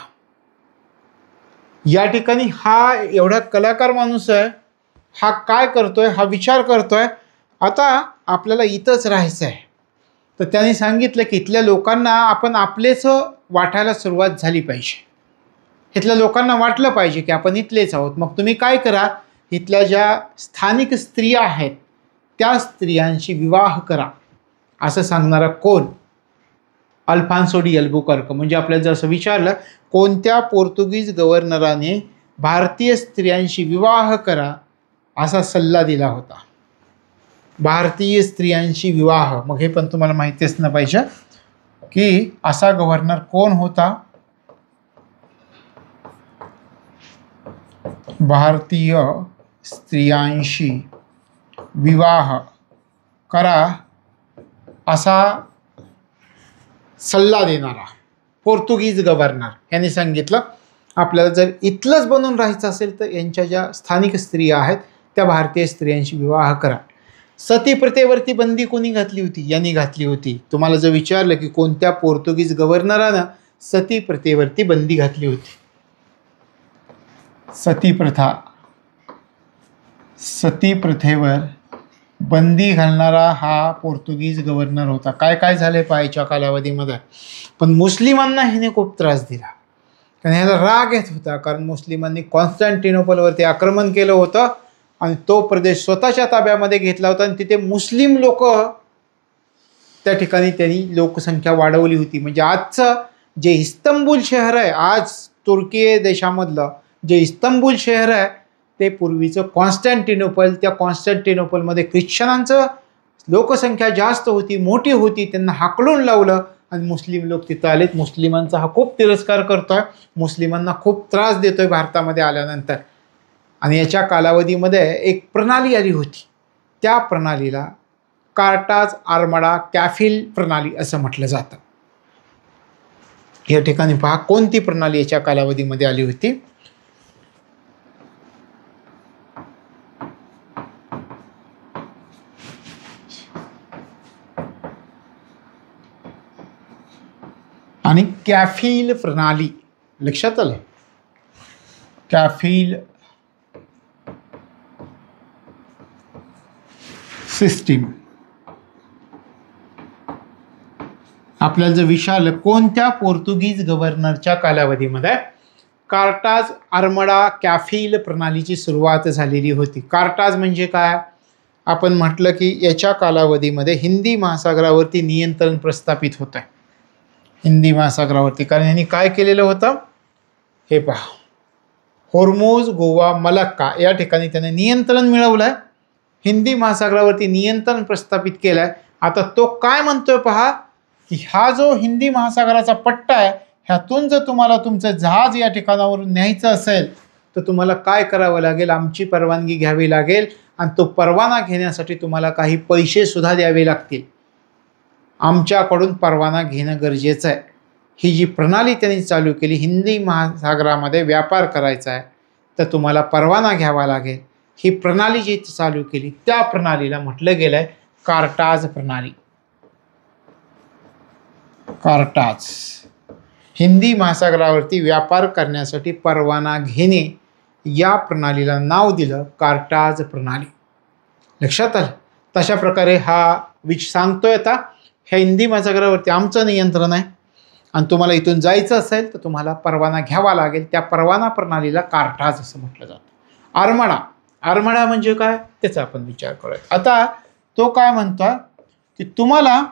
या ठिकाणी हा एवढा कलाकार माणूस आहे, हा काय करतोय, हा विचार करतोय आता आपल्याला इथंच राहायचं आहे. तर त्यांनी सांगितलं की इथल्या लोकांना आपण आपलेच वाटायला सुरुवात झाली पाहिजे. इथल्या लोकांना वाटलं पाहिजे की आपण इथलेच आहोत. मग तुम्ही काय करा, इथल्या ज्या स्थानिक स्त्रिया आहेत त्या स्त्रियांशी विवाह करा. असं सांगणारा कोण? Alfonso de Albuquerque. म्हणजे आपल्याला जर असं विचारलं कोणत्या पोर्तुगीज गव्हर्नराने भारतीय स्त्रियांशी विवाह करा असा सल्ला दिला होता. भारतीय स्त्रियांशी विवाह, मग हे पण तुम्हाला माहिती असणं पाहिजे की असा गव्हर्नर कोण होता. भारतीय स्त्रियांशी विवाह करा असा सल्ला देणारा पोर्तुगीज गव्हर्नर यांनी सांगितलं आपल्याला जर इथलंच बनून राहायचं असेल तर यांच्या ज्या स्थानिक स्त्रिया आहेत त्या भारतीय स्त्रियांशी विवाह करा. सती प्रथेवरती बंदी कोणी घातली होती? यांनी घातली होती. तुम्हाला जर विचारलं की कोणत्या पोर्तुगीज गव्हर्नरानं सती प्रथेवरती बंदी घातली होती? सती प्रथा, सती प्रथेवर बंदी घालणारा हा पोर्तुगीज गव्हर्नर होता. काय काय झाले पाहायच्या कालावधीमध्ये. पण मुस्लिमांना हिने खूप त्रास दिला, कारण ह्याला राग येत होता. कारण मुस्लिमांनी कॉन्स्टँटिनोपलवरती आक्रमण केलं होतं आणि तो प्रदेश स्वतःच्या ताब्यामध्ये घेतला होता. आणि तिथे मुस्लिम लोक, त्या ठिकाणी त्यांनी लोकसंख्या वाढवली होती. म्हणजे आजचं जे इस्तंबूल शहर आहे, आज तुर्की देशामधलं जे इस्तंबूल शहर आहे ते पूर्वीचं कॉन्स्टँटिनोपल. त्या कॉन्स्टँटिनोपलमध्ये ख्रिश्चनांचं लोकसंख्या जास्त होती, मोठी होती. त्यांना हाकलून लावलं आणि मुस्लिम लोक तिथं आलेत. मुस्लिमांचा हा खूप तिरस्कार करतोय, मुस्लिमांना खूप त्रास देतोय भारतामध्ये आल्यानंतर. आणि याच्या कालावधीमध्ये एक प्रणाली आली होती. त्या प्रणालीला कार्टाज आर्मडा कॅफिल प्रणाली असं म्हटलं जातं. या ठिकाणी पहा कोणती प्रणाली याच्या कालावधीमध्ये आली होती. आणि कॅफिल प्रणाली लक्षात आलं. कॅफिल सिस्टीम. आपल्याला जर विचारलं कोणत्या पोर्तुगीज गव्हर्नरच्या कालावधीमध्ये कार्टाज आर्मडा कॅफिल प्रणालीची सुरुवात झालेली होती. कार्टाज म्हणजे काय? आपण म्हटलं की याच्या कालावधीमध्ये हिंदी महासागरावरती नियंत्रण प्रस्थापित होतं. हिंदी महासागरावरती कारण यांनी काय केलेलं होतं हे पहा. होर्मुज, गोवा, मलक्का या ठिकाणी त्याने नियंत्रण मिळवलंय. हिंदी महासागरावरती नियंत्रण प्रस्थापित केलंय. आता तो काय म्हणतोय पहा की हा जो हिंदी महासागराचा पट्टा आहे ह्यातून जर तुम्हाला तुमचं जहाज या ठिकाणावरून न्यायचं असेल तर तुम्हाला काय करावं लागेल, आमची परवानगी घ्यावी लागेल. आणि तो परवाना घेण्यासाठी तुम्हाला काही पैसे सुद्धा द्यावे लागतील. आमच्याकडून परवाना घेणं गरजेचं आहे. ही जी प्रणाली त्यांनी चालू केली, हिंदी महासागरामध्ये व्यापार करायचा आहे तर तुम्हाला परवाना घ्यावा लागेल. ही प्रणाली जी चालू केली त्या प्रणालीला म्हटलं गेलं आहे कार्टाज प्रणाली. कार्टाज हिंदी महासागरावरती व्यापार करण्यासाठी परवाना घेणे या प्रणालीला नाव दिलं कार्टाज प्रणाली. लक्षात आलं. तशा प्रकारे हा सांगतोय आता ह्या हिंदी महासागरावरती आमचं नियंत्रण आहे आणि तुम्हाला इथून जायचं असेल तर तुम्हाला परवाना घ्यावा लागेल. त्या परवाना प्रणालीला कार्टाज असं म्हटलं जातं. आर्मडा. आर्मडा म्हणजे काय त्याचा आपण विचार करूया. आता तो काय म्हणतो की तुम्हाला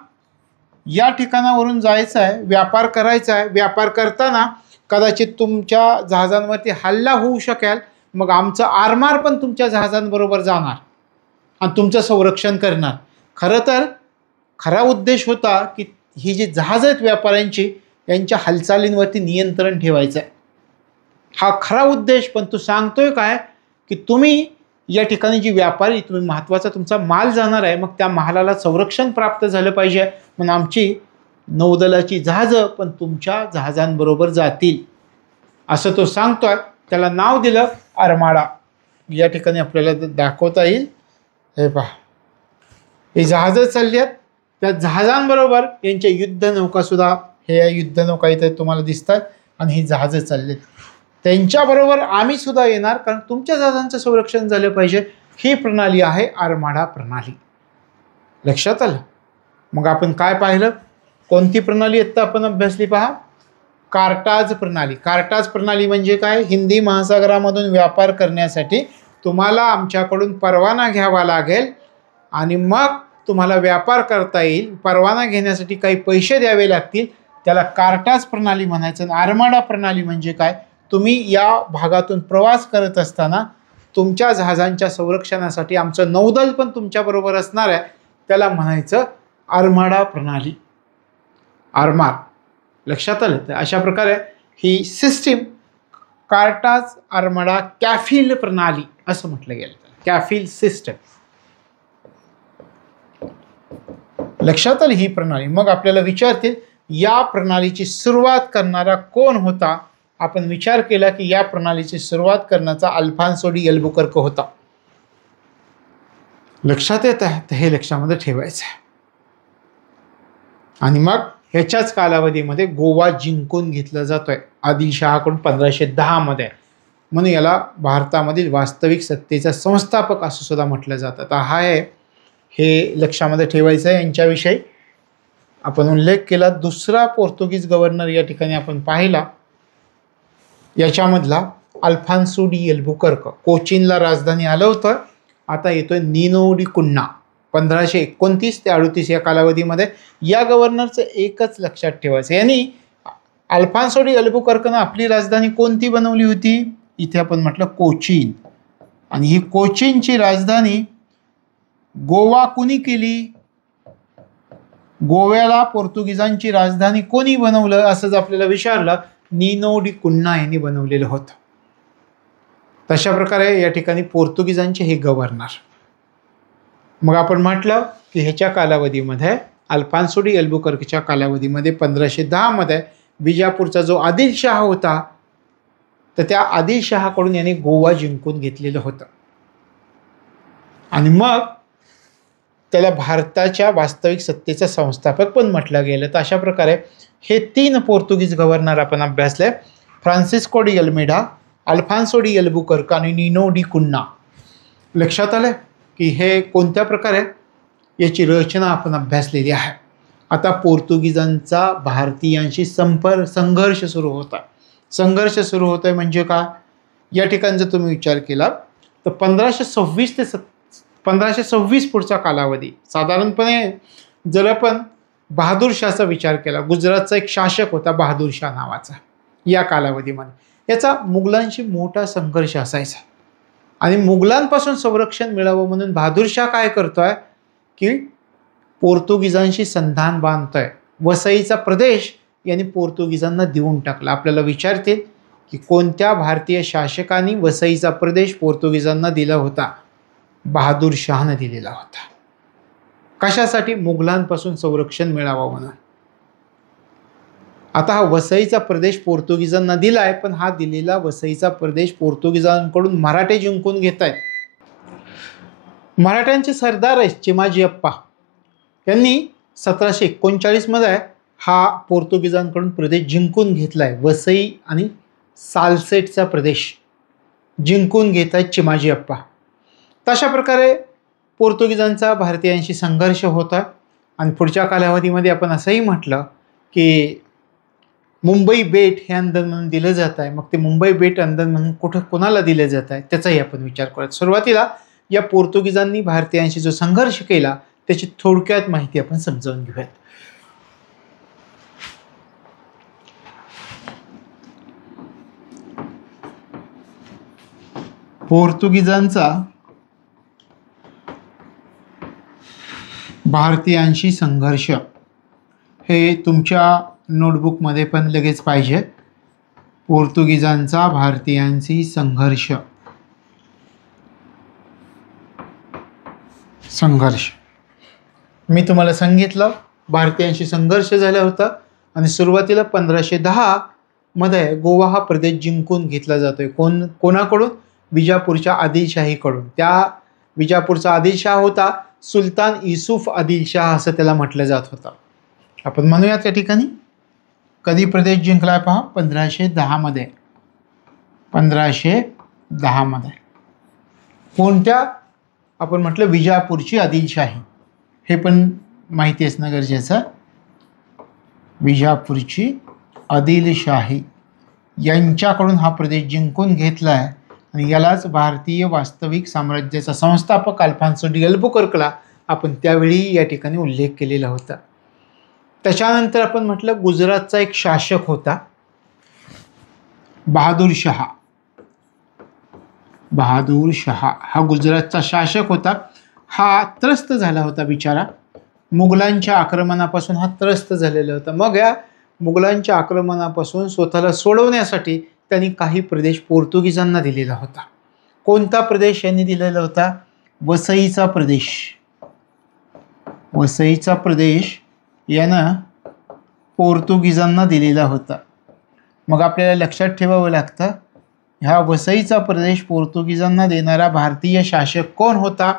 या ठिकाणावरून जायचं आहे, व्यापार करायचा आहे. व्यापार करताना कदाचित तुमच्या जहाजांवरती हल्ला होऊ शकेल. मग आमचं आरमार पण तुमच्या जहाजांबरोबर जाणार आणि तुमचं संरक्षण करणार. खरं तर खरा उद्देश होता की ही जी जहाज आहेत व्यापाऱ्यांची यांच्या हालचालींवरती नियंत्रण ठेवायचं आहे. हा खरा उद्देश. पण तो सांगतोय काय की तुम्ही या ठिकाणी जी व्यापारी तुम्ही महत्त्वाचा तुमचा माल जाणार आहे मग त्या मालाला संरक्षण प्राप्त झालं पाहिजे म्हणून आमची नौदलाची जहाजं पण तुमच्या जहाजांबरोबर जातील असं तो सांगतोय. त्याला नाव दिलं आर्माडा. या ठिकाणी आपल्याला दाखवता येईल. हे पहा हे जहाजं चालली आहेत. त्या जहाजांबरोबर यांच्या युद्धनौकासुद्धा हे युद्धनौका इथे तुम्हाला दिसतात आणि ही जहाजं चाललीत. त्यांच्याबरोबर आम्ही सुद्धा येणार कारण तुमच्या जहाजांचं संरक्षण झालं पाहिजे. ही प्रणाली आहे आर्माडा प्रणाली. लक्षात आलं. मग आपण काय पाहिलं, कोणती प्रणाली आत्ता आपण अभ्यासली पहा. कार्टाज प्रणाली. कार्टाज प्रणाली म्हणजे काय? हिंदी महासागरामधून व्यापार करण्यासाठी तुम्हाला आमच्याकडून परवाना घ्यावा लागेल आणि मग तुम्हाला व्यापार करता येईल. परवाना घेण्यासाठी काही पैसे द्यावे लागतील. त्याला कार्टाज प्रणाली म्हणायचं. आर्माडा प्रणाली म्हणजे काय? तुम्ही या भागातून प्रवास करत असताना तुमच्या जहाजांच्या संरक्षणासाठी आमचं नौदल पण तुमच्याबरोबर असणार आहे. त्याला म्हणायचं आर्माडा प्रणाली. आरमार. लक्षात आलं. तर अशा प्रकारे ही सिस्टीम कार्टाज आर्माडा कॅफिल प्रणाली असं म्हटलं गेलं. कॅफिल सिस्टम. लक्षात आली ही प्रणाली. मग आपल्याला विचारतील या प्रणालीची सुरुवात करणारा कोण होता. आपण विचार केला की या प्रणालीची सुरुवात करण्याचा अल्फान्सो डी अल्बुकर्क होता. लक्षात येत आहे. तर हे लक्षामध्ये ठेवायचं आहे. आणि मग ह्याच्याच कालावधीमध्ये गोवा जिंकून घेतला जातोय आदिलशहाकडून 1510 मध्ये. म्हणून याला भारतामधील वास्तविक सत्तेचा संस्थापक असं सुद्धा म्हटलं जातं. तर हा आहे हे लक्षामध्ये ठेवायचं आहे. यांच्याविषयी आपण उल्लेख केला. दुसरा पोर्तुगीज गव्हर्नर या ठिकाणी आपण पाहिला याच्यामधला अल्फान्सो डी अल्बुकर्क. कोचीनला राजधानी आलं होतं. आता येतोय निनो डी कुन्हा 1529 ते 38 या कालावधीमध्ये. या गव्हर्नरचं एकच लक्षात ठेवायचं. यांनी अल्फान्सो डी अल्बुकर्कनं आपली राजधानी कोणती बनवली होती? इथे आपण म्हटलं कोचीन. आणि ही कोचीनची राजधानी गोवा कुणी केली? गोव्याला पोर्तुगीजांची राजधानी कोणी बनवलं असं जर आपल्याला विचारलं, नीनो डी कुन्ना यांनी बनवलेलं होतं. तशा प्रकारे या ठिकाणी पोर्तुगीजांचे हे गव्हर्नर. मग आपण म्हटलं की ह्याच्या कालावधीमध्ये अल्फान्सो डी अल्बुकर्कच्या कालावधीमध्ये 1510 मध्ये विजापूरचा जो आदिलशाह होता, तर त्या आदिलशहाकडून याने गोवा जिंकून घेतलेलं होतं आणि मग त्याला भारताच्या वास्तविक सत्तेचा संस्थापक पण म्हटलं गेलं. तर अशा प्रकारे हे 3 पोर्तुगीज गव्हर्नर आपण अभ्यासले, Francisco de Almeida, Alfonso de Albuquerque आणि नीनो डी कुन्ना. लक्षात आलं की हे कोणत्या प्रकारे याची रचना आपण अभ्यासलेली आहे. आता पोर्तुगीजांचा भारतीयांशी संघर्ष सुरू होता. संघर्ष सुरू होतोय म्हणजे का, या ठिकाणी जर तुम्ही विचार केला तर 1526 ते 1526 पुढचा कालावधी साधारणपणे जर आपण बहादूर शाहचा विचार केला, गुजरातचा एक शासक होता बहादूर शाह नावाचा, या कालावधीमध्ये याचा मुघलांशी मोठा संघर्ष असायचा आणि मुघलांपासून संरक्षण मिळावं म्हणून बहादूर शाह काय करतोय की पोर्तुगीजांशी संधान बांधतोय. वसईचा प्रदेश यांनी पोर्तुगीजांना देऊन टाकला. आपल्याला विचारतील की कोणत्या भारतीय शासकांनी वसईचा प्रदेश पोर्तुगीजांना दिला होता? बहादूर शाहने दिलेला होता. कशासाठी? मुघलांपासून संरक्षण मिळावं म्हणून. आता हा वसईचा प्रदेश पोर्तुगीजांना दिलाय, पण हा दिलेला वसईचा प्रदेश पोर्तुगीजांकडून मराठे जिंकून घेत आहेत. मराठ्यांचे सरदार आहेत चिमाजी अप्पा, यांनी 1739 मध्ये हा पोर्तुगीजांकडून प्रदेश जिंकून घेतलाय. वसई आणि सालसेटचा प्रदेश जिंकून घेत आहेत चिमाजी अप्पा. तशा प्रकारे पोर्तुगीजांचा भारतीयांशी संघर्ष होता आणि पुढच्या कालावधीमध्ये आपण असंही म्हटलं की मुंबई बेट हे अंदर म्हणून दिलं जात आहे. मग ते मुंबई बेट अंदर म्हणून कोणाला दिलं जात आहे त्याचाही आपण विचार करत. सुरुवातीला या पोर्तुगीजांनी भारतीयांशी जो संघर्ष केला त्याची थोडक्यात माहिती आपण समजावून घेऊयात. पोर्तुगीजांचा भारतीयांशी संघर्ष हे तुमच्या नोटबुकमध्ये पण लगेच पाहिजे. पोर्तुगीजांचा भारतीयांशी संघर्ष. मी तुम्हाला सांगितलं भारतीयांशी संघर्ष झाला होता आणि सुरुवातीला 1510 मध्ये गोवा हा प्रदेश जिंकून घेतला जातोय. कोणाकडून? विजापूरच्या आदिलशाहीकडून. त्या विजापूरचा आदिलशाह होता सुलतान युसुफ आदिलशाह, असं त्याला म्हटलं जात होतं. आपण म्हणूया त्या ठिकाणी कधी प्रदेश जिंकलाय पहा, 1510 मध्ये. 1510 मध्ये कोणत्या? आपण म्हटलं विजापूरची आदिलशाही, हे पण माहिती असणं गरजेचं. विजापूरची आदिलशाही यांच्याकडून हा प्रदेश जिंकून घेतलाय आणि यालाच भारतीय वास्तविक साम्राज्याचा संस्थापक अल्फान्सो डी अल्बुकर्कला आपण त्यावेळी या ठिकाणी उल्लेख केलेला होता. त्याच्यानंतर आपण म्हटलं गुजरातचा एक शासक होता बहादूर शाह. बहादूर शाह हा गुजरातचा शासक होता. हा त्रस्त झाला होता बिचारा, मुघलांच्या आक्रमणापासून हा त्रस्त झालेला होता. मग या मुघलांच्या आक्रमणापासून स्वतःला सोडवण्यासाठी त्यांनी काही प्रदेश पोर्तुगीजांना दिलेला होता. कोणता प्रदेश यांनी दिलेला होता? वसईचा प्रदेश. वसईचा प्रदेश यानं पोर्तुगीजांना दिलेला होता. मग आपल्याला लक्षात ठेवावं लागतं ह्या वसईचा प्रदेश पोर्तुगीजांना देणारा भारतीय शासक कोण होता?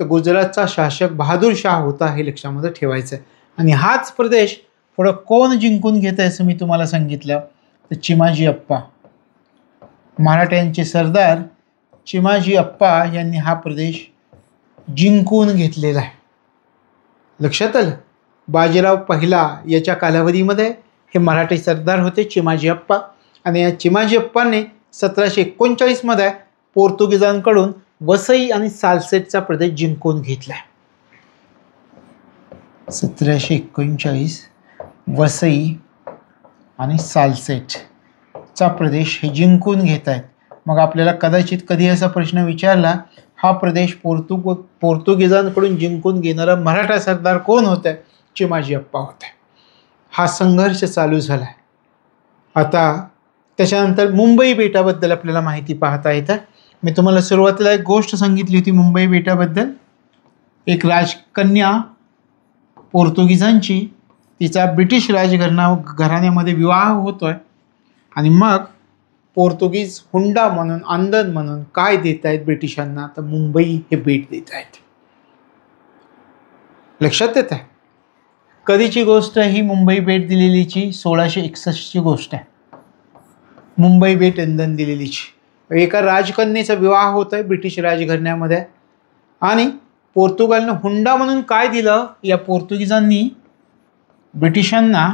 तर गुजरातचा शासक बहादूर शाह होता, हे लक्षामध्ये ठेवायचं आहे. आणि हाच प्रदेश पुढं कोण जिंकून घेत आहे असं मी तुम्हाला सांगितलं, तर चिमाजी अप्पा, मराठ्यांचे सरदार चिमाजी अप्पा यांनी हा प्रदेश जिंकून घेतलेला आहे. लक्षात आलं? बाजीराव पहिला याच्या कालावधीमध्ये हे मराठी सरदार होते चिमाजी अप्पा, आणि या चिमाजी अप्पाने 1739 मध्ये पोर्तुगीजांकडून वसई आणि सालसेटचा प्रदेश जिंकून घेतला. 1739 वसई आणि सालसेटचा प्रदेश हे जिंकून घेत आहेत. मग आपल्याला कदाचित कधी असा प्रश्न विचारला, हा प्रदेश पोर्तुगीजांकडून जिंकून घेणारा मराठा सरदार कोण होता? चिमाजी अप्पा होते. हा संघर्ष चालू झाला आहे. आता त्याच्यानंतर मुंबई बेटाबद्दल आपल्याला माहिती पाहता येतं. मी तुम्हाला सुरुवातीला एक गोष्ट सांगितली होती मुंबई बेटाबद्दल. एक राजकन्या पोर्तुगीजांची, तिचा ब्रिटिश घराण्यामध्ये विवाह होतोय आणि मग पोर्तुगीज हुंडा म्हणून, आंदन म्हणून काय देत आहेत ब्रिटिशांना? तर मुंबई हे बेट देत आहेत. लक्षात येत आहे? कधीची गोष्ट ही मुंबई बेट दिलेलीची? 1661ची गोष्ट आहे. मुंबई बेट आंदन दिलेलीची. एका राजकन्येचा विवाह होतोय ब्रिटिश राजघराण्यामध्ये आणि पोर्तुगालनं हुंडा म्हणून काय दिलं? या पोर्तुगीजांनी ब्रिटिशांना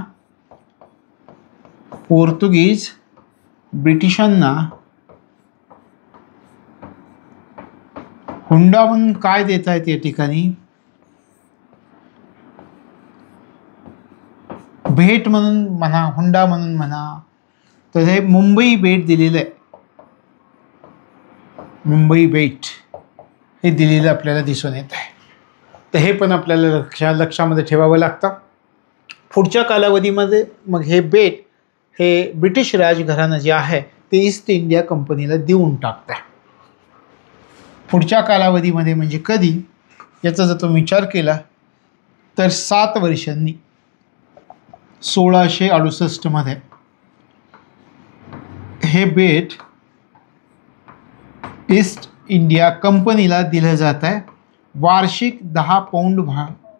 हुंडा म्हणून काय देत आहेत या ठिकाणी? भेट म्हणून म्हणा, हुंडा म्हणून म्हणा, तर हे मुंबई बेट दिलेलं आहे. मुंबई बेट हे दिलेलं आपल्याला दिसून येत आहे. तर हे पण आपल्याला लक्षामध्ये ठेवावं लागतं. पुढच्या कालावधीमध्ये मग हे बेट हे ब्रिटिश राजघराणं जे आहे ते ईस्ट इंडिया कंपनीला देऊन टाकतं. पुढच्या कालावधीमध्ये म्हणजे कधी, याचा जर तुम्ही विचार केला तर 7 वर्षांनी 1668 मध्ये हे बेट ईस्ट इंडिया कंपनीला दिलं जात आहे. वार्षिक 10 पौंड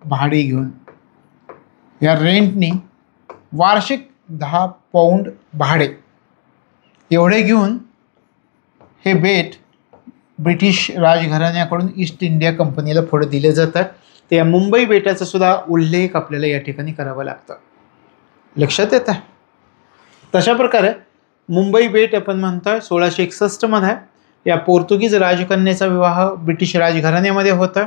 भाडे घेऊन. या रेंटनी वार्षिक 10 पौंड भाडे एवढे घेऊन हे बेट ब्रिटिश राजघराण्याकडून ईस्ट इंडिया कंपनीला पुढे दिले जातात. तर या मुंबई बेटाचा सुद्धा उल्लेख आपल्याला या ठिकाणी करावा लागतो. लक्षात येतं? तशा प्रकारे मुंबई बेट आपण म्हणतोय 1661 मध्ये या पोर्तुगीज राजकन्याचा विवाह ब्रिटिश राजघराण्यामध्ये होता.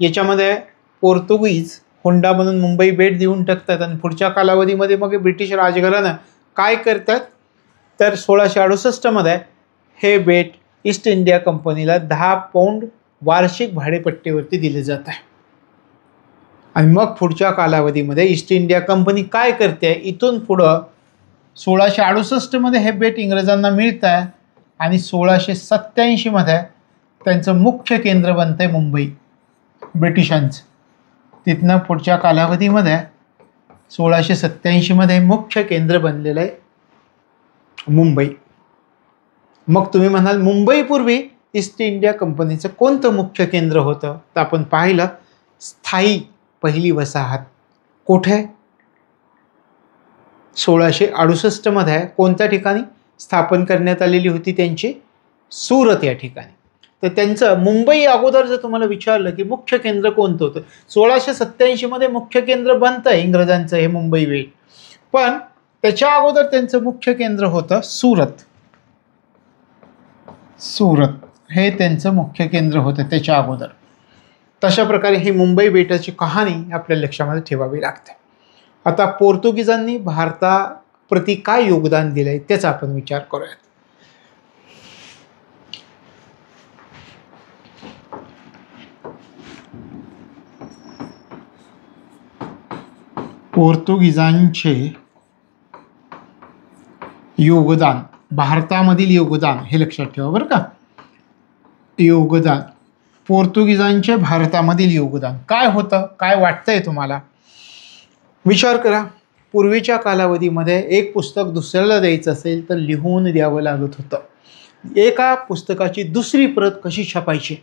याच्यामध्ये पोर्तुगीज हुंडा म्हणून मुंबई बेट देऊन टाकतात आणि पुढच्या कालावधीमध्ये मग ब्रिटिश राजघराणं काय करतात तर 1668 मध्ये हे बेट ईस्ट इंडिया कंपनीला 10 पौंड वार्षिक भाडेपट्टीवरती दिले जात आहे. आणि मग पुढच्या कालावधीमध्ये ईस्ट इंडिया कंपनी काय करते, इथून पुढं 1668 मध्ये हे बेट इंग्रजांना मिळतं आहे आणि 1687 मध्ये त्यांचं मुख्य केंद्र बनतं आहे मुंबई ब्रिटिशांचं. तिथनं पुढच्या कालावधीमध्ये 1687 मध्ये मुख्य केंद्र बनलेलं आहे मुंबई. मग तुम्ही म्हणाल मुंबईपूर्वी ईस्ट इंडिया कंपनीचं कोणतं मुख्य केंद्र होतं? तर आपण पाहिलं स्थायी पहिली वसाहत कुठे? 1668 मध्ये कोणत्या ठिकाणी स्थापन करण्यात आलेली होती त्यांची? सुरत या ठिकाणी. तर त्यांचं मुंबई अगोदर जर तुम्हाला विचारलं की मुख्य केंद्र कोणतं होतं, 1687 मध्ये मुख्य केंद्र बनतं आहे इंग्रजांचं हे मुंबई बेट, पण त्याच्या अगोदर त्यांचं मुख्य केंद्र होतं सुरत. सुरत हे त्यांचं मुख्य केंद्र होतं त्याच्या अगोदर. तशा प्रकारे ही मुंबई बेटाची कहाणी आपल्या लक्षामध्ये ठेवावी लागते. आता पोर्तुगीजांनी भारताप्रती काय योगदान दिलंय त्याचा आपण विचार करूयात. पोर्तुगीजांचे योगदान, भारतामधील योगदान हे लक्षात ठेवा बरं का. योगदान, पोर्तुगीजांचे भारतामधील योगदान काय होतं, काय वाटतंय तुम्हाला? विचार करा. पूर्वीच्या कालावधीमध्ये एक पुस्तक दुसऱ्याला द्यायचं असेल तर लिहून द्यावं लागत होतं. एका पुस्तकाची दुसरी प्रत कशी छापायची?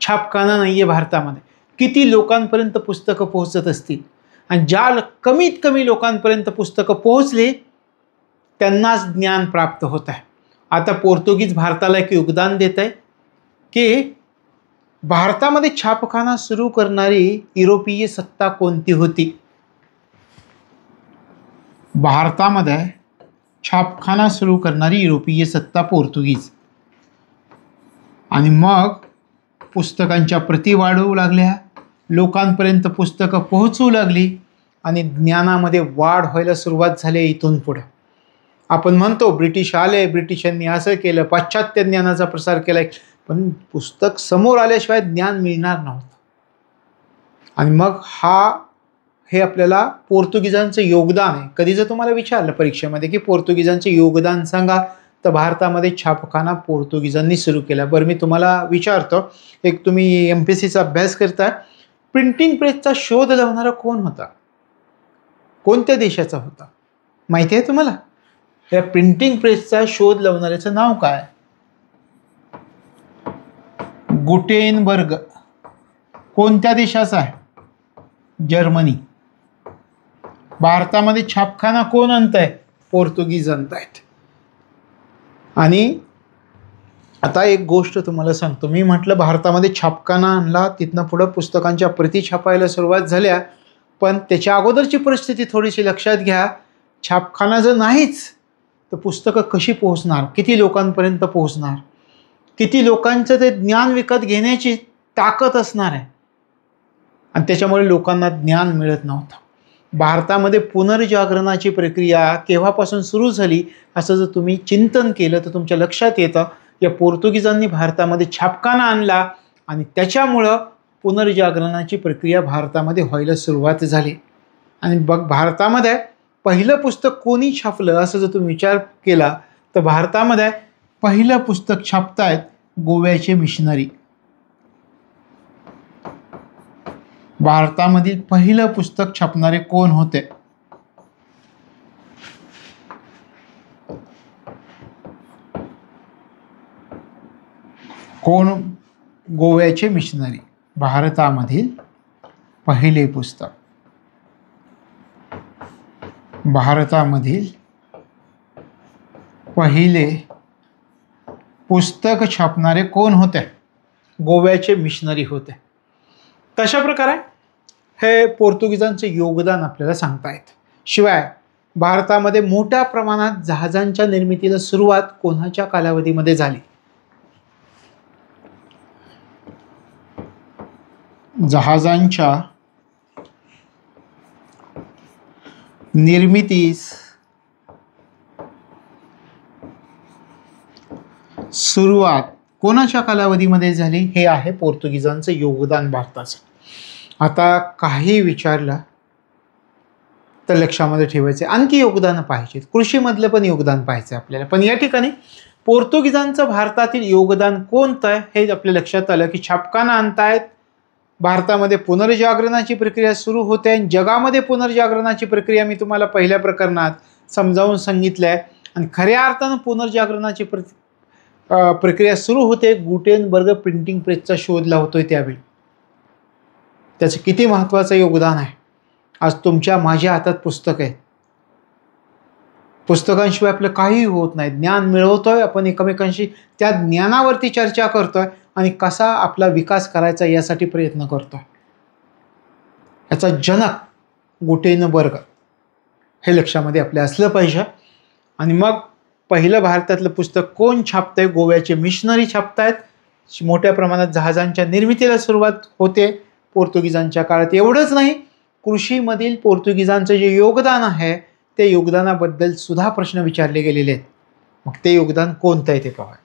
छापखाना नाही आहे भारतामध्ये. किती लोकांपर्यंत पुस्तकं पोहोचत असतील, आणि ज्या कमीत कमी लोकांपर्यंत पुस्तकं पोहोचली त्यांनाच ज्ञान प्राप्त होत आहे. आता पोर्तुगीज भारताला एक योगदान देत आहे की भारतामध्ये छापखाना सुरू करणारी युरोपीय सत्ता कोणती होती? भारतामध्ये छापखाना सुरू करणारी युरोपीय सत्ता पोर्तुगीज. आणि मग पुस्तकांच्या प्रती वाढवू लागल्या, लोकांपर्यंत पुस्तकं पोहोचू लागली आणि ज्ञानामध्ये वाढ व्हायला सुरुवात झाली इथून पुढे. आपण म्हणतो ब्रिटिश आले, ब्रिटिशांनी असं केलं, पाश्चात्य ज्ञानाचा प्रसार केलाय, पण पुस्तक समोर आल्याशिवाय ज्ञान मिळणार नव्हतं. आणि मग हे आपल्याला पोर्तुगीजांचं योगदान आहे. कधी जर तुम्हाला विचारलं परीक्षेमध्ये की पोर्तुगीजांचं योगदान सांगा, तर भारतामध्ये छापखाना पोर्तुगीजांनी सुरू केला. बरं, मी तुम्हाला विचारतो, एक तुम्ही MPSCचा अभ्यास करता, प्रिंटिंग प्रेसचा शोध लावणारा कोण होता? कोणत्या देशाचा होता माहिती आहे तुम्हाला? या प्रिंटिंग प्रेसचा शोध लावणाऱ्याचं नाव काय? गुटेनबर्ग. कोणत्या देशाचा आहे? जर्मनी. भारतामध्ये छापखाना कोण आणताय? पोर्तुगीज आणतायत. आणि आता एक गोष्ट तुम्हाला सांगतो, मी म्हटलं भारतामध्ये छापखाना आणला, तिथनं पुढं पुस्तकांच्या प्रती छापायला सुरुवात झाल्या, पण त्याच्या अगोदरची परिस्थिती थोडीशी लक्षात घ्या. छापखाना जर नाहीच तर पुस्तकं कशी पोहोचणार? किती लोकांपर्यंत पोहोचणार? किती लोकांचं ते ज्ञान विकत घेण्याची ताकद असणार आहे? आणि त्याच्यामुळे लोकांना ज्ञान मिळत नव्हतं. भारतामध्ये पुनर्जागरणाची प्रक्रिया केव्हापासून सुरू झाली असं जर तुम्ही चिंतन केलं तर तुमच्या लक्षात येतं, या पोर्तुगीजांनी भारतामध्ये छापखाना आणला आणि त्याच्यामुळं पुनर्जागरणाची प्रक्रिया भारतामध्ये व्हायला सुरुवात झाली. आणि भारतामध्ये पहिलं पुस्तक कोणी छापलं असं जर तुम्ही विचार केला तर भारतामध्ये पहिलं पुस्तक छापतायत गोव्याचे मिशनरी. भारतामधील पहिलं पुस्तक छापणारे कोण होते? कोण? गोव्याचे मिशनरी. भारतामधील पहिले पुस्तक. भारतामधील पहिले पुस्तक छापणारे कोण होते? गोव्याचे मिशनरी होते. तशा प्रकारे हे पोर्तुगीजांचे योगदान आपल्याला सांगतायत. शिवाय भारतामध्ये मोठ्या प्रमाणात जहाजांच्या निर्मितीला सुरुवात कोणाच्या कालावधीमध्ये झाली? जहाजांच्या निर्मितीस सुरुवात कोणाच्या कालावधीमध्ये झाली? हे आहे पोर्तुगीजांचं योगदान भारताचं. आता काही विचारलं तर लक्षामध्ये ठेवायचे, आणखी योगदान पाहिजेत. कृषीमधलं पण योगदान पाहिजे आपल्याला. पण या ठिकाणी पोर्तुगीजांचं भारतातील योगदान कोणतं आहे हे आपल्या लक्षात आलं की छापखाना आणतायत, भारतामध्ये पुनर्जागरणाची प्रक्रिया सुरू होते. जगामध्ये पुनर्जागरणाची प्रक्रिया मी तुम्हाला पहिल्या प्रकरणात समजावून सांगितलं आहे. आणि खऱ्या अर्थानं पुनर्जागरणाची प्रक्रिया सुरू होते गुटेनबर्ग प्रिंटिंग प्रेसचा शोध लावतोय त्यावेळी. त्याचं किती महत्त्वाचं योगदान आहे. आज तुमच्या माझ्या हातात पुस्तक आहे. पुस्तकांशिवाय आपलं काही होत नाही. ज्ञान मिळवतोय आपण एकमेकांशी, त्या ज्ञानावरती चर्चा करतोय आणि कसा आपला विकास करायचा यासाठी प्रयत्न करतोय. याचा जनक गुटेनबर्ग हे लक्षामध्ये आपल्या असलं पाहिजे. आणि मग पहिलं भारतातलं पुस्तक कोण छापतंय? गोव्याचे मिशनरी छापतायत. मोठ्या प्रमाणात जहाजांच्या निर्मितीला सुरुवात होते पोर्तुगीजांच्या काळात. एवढंच नाही, कृषीमधील पोर्तुगीजांचं जे योगदान आहे ते योगदानाबद्दल सुद्धा प्रश्न विचारले गेलेले आहेत. मग ते योगदान कोणतं आहे ते पाहूया.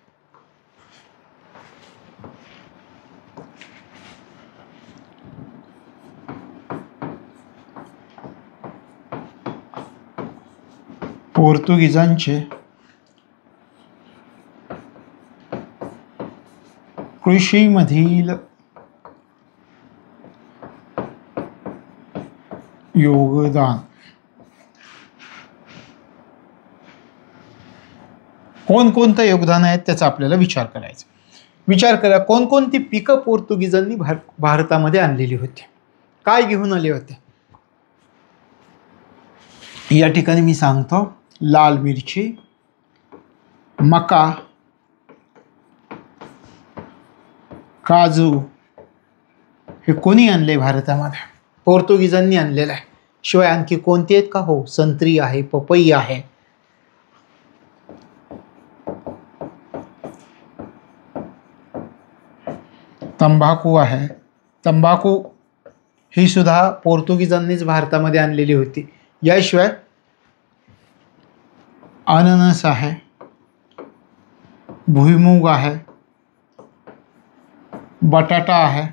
पोर्तुगीजांचे कृषीमधील योगदान. कोणकोणतं योगदान आहे त्याचा आपल्याला विचार करायचा. विचार करा, कोणकोणती पिकं पोर्तुगीजांनी भारतामध्ये आणलेली होती, काय घेऊन आले होते. या ठिकाणी मी सांगतो, लाल मिरची, मका, काजू हे कोणी आणले भारतामध्ये? पोर्तुगीजांनी आणलेलं आहे. शिवाय आणखी कोणते आहेत का? हो, संत्री आहे, पपई आहे. तंबाखू आहे. तंबाखू ही सुद्धा पोर्तुगीजांनीच भारतामध्ये आणलेली होती. याशिवाय अननस आहे, भुईमूग आहे, बटाटा आहे.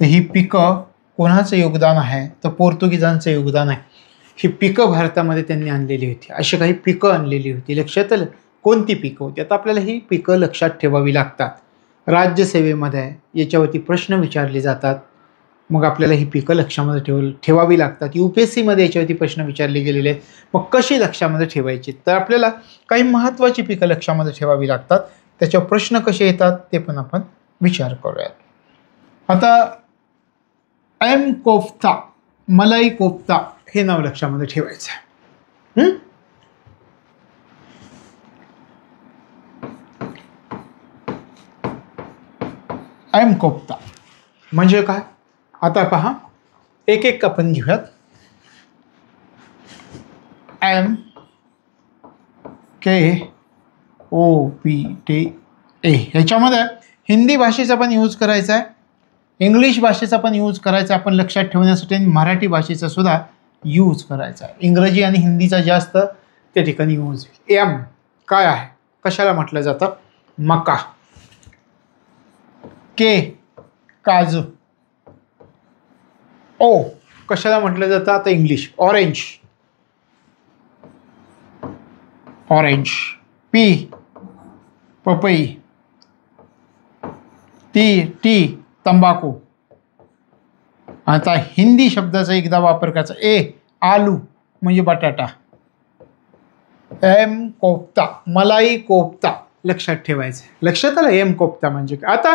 तर ही पिकं कोणाचं योगदान आहे? तर पोर्तुगीजांचं योगदान आहे. ही पिकं भारतामध्ये त्यांनी आणलेली होती. अशी काही पिकं आणलेली होती. लक्षात आलं? कोणती पिकं होती? आता आपल्याला ही पिकं लक्षात ठेवावी लागतात. राज्यसेवेमध्ये याच्यावरती प्रश्न विचारले जातात. मग आपल्याला ही पिकं लक्षामध्ये ठेवावी लागतात. UPSCमध्ये याच्यावरती प्रश्न विचारले गेलेले आहेत. मग कशी लक्षामध्ये ठेवायची? तर आपल्याला काही महत्त्वाची पिकं लक्षामध्ये ठेवावी लागतात. त्याच्यावर प्रश्न कसे येतात ते पण आपण विचार करूयात. आता एम कोफ्ता, मलाई कोफ्ता हे नाव लक्षामध्ये ठेवायचं आहे. एम कोफ्ता म्हणजे काय? आता पहा, एक एक आपण घेऊयात. MKOPTA ह्याच्यामध्ये हिंदी भाषेचा पण यूज करायचा आहे, इंग्लिश भाषेचा पण यूज करायचा आपण लक्षात ठेवण्यासाठी, आणि मराठी भाषेचा सुद्धा यूज करायचा आहे. इंग्रजी आणि हिंदीचा जास्त त्या ठिकाणी यूज. एम काय आहे? कशाला म्हटलं जातं? मका. के काजू. ओ कशाला म्हटलं जातं? आता इंग्लिश ऑरेंज. ऑरेंज. पी पपई. टी तंबाखू. आता हिंदी शब्दाचा एकदा वापर करायचा. आलू म्हणजे बटाटा. एम कोफ्ता, मलाई कोफ्ता लक्षात ठेवायचं. लक्षात आलं? एम कोफ्ता म्हणजे काय? आता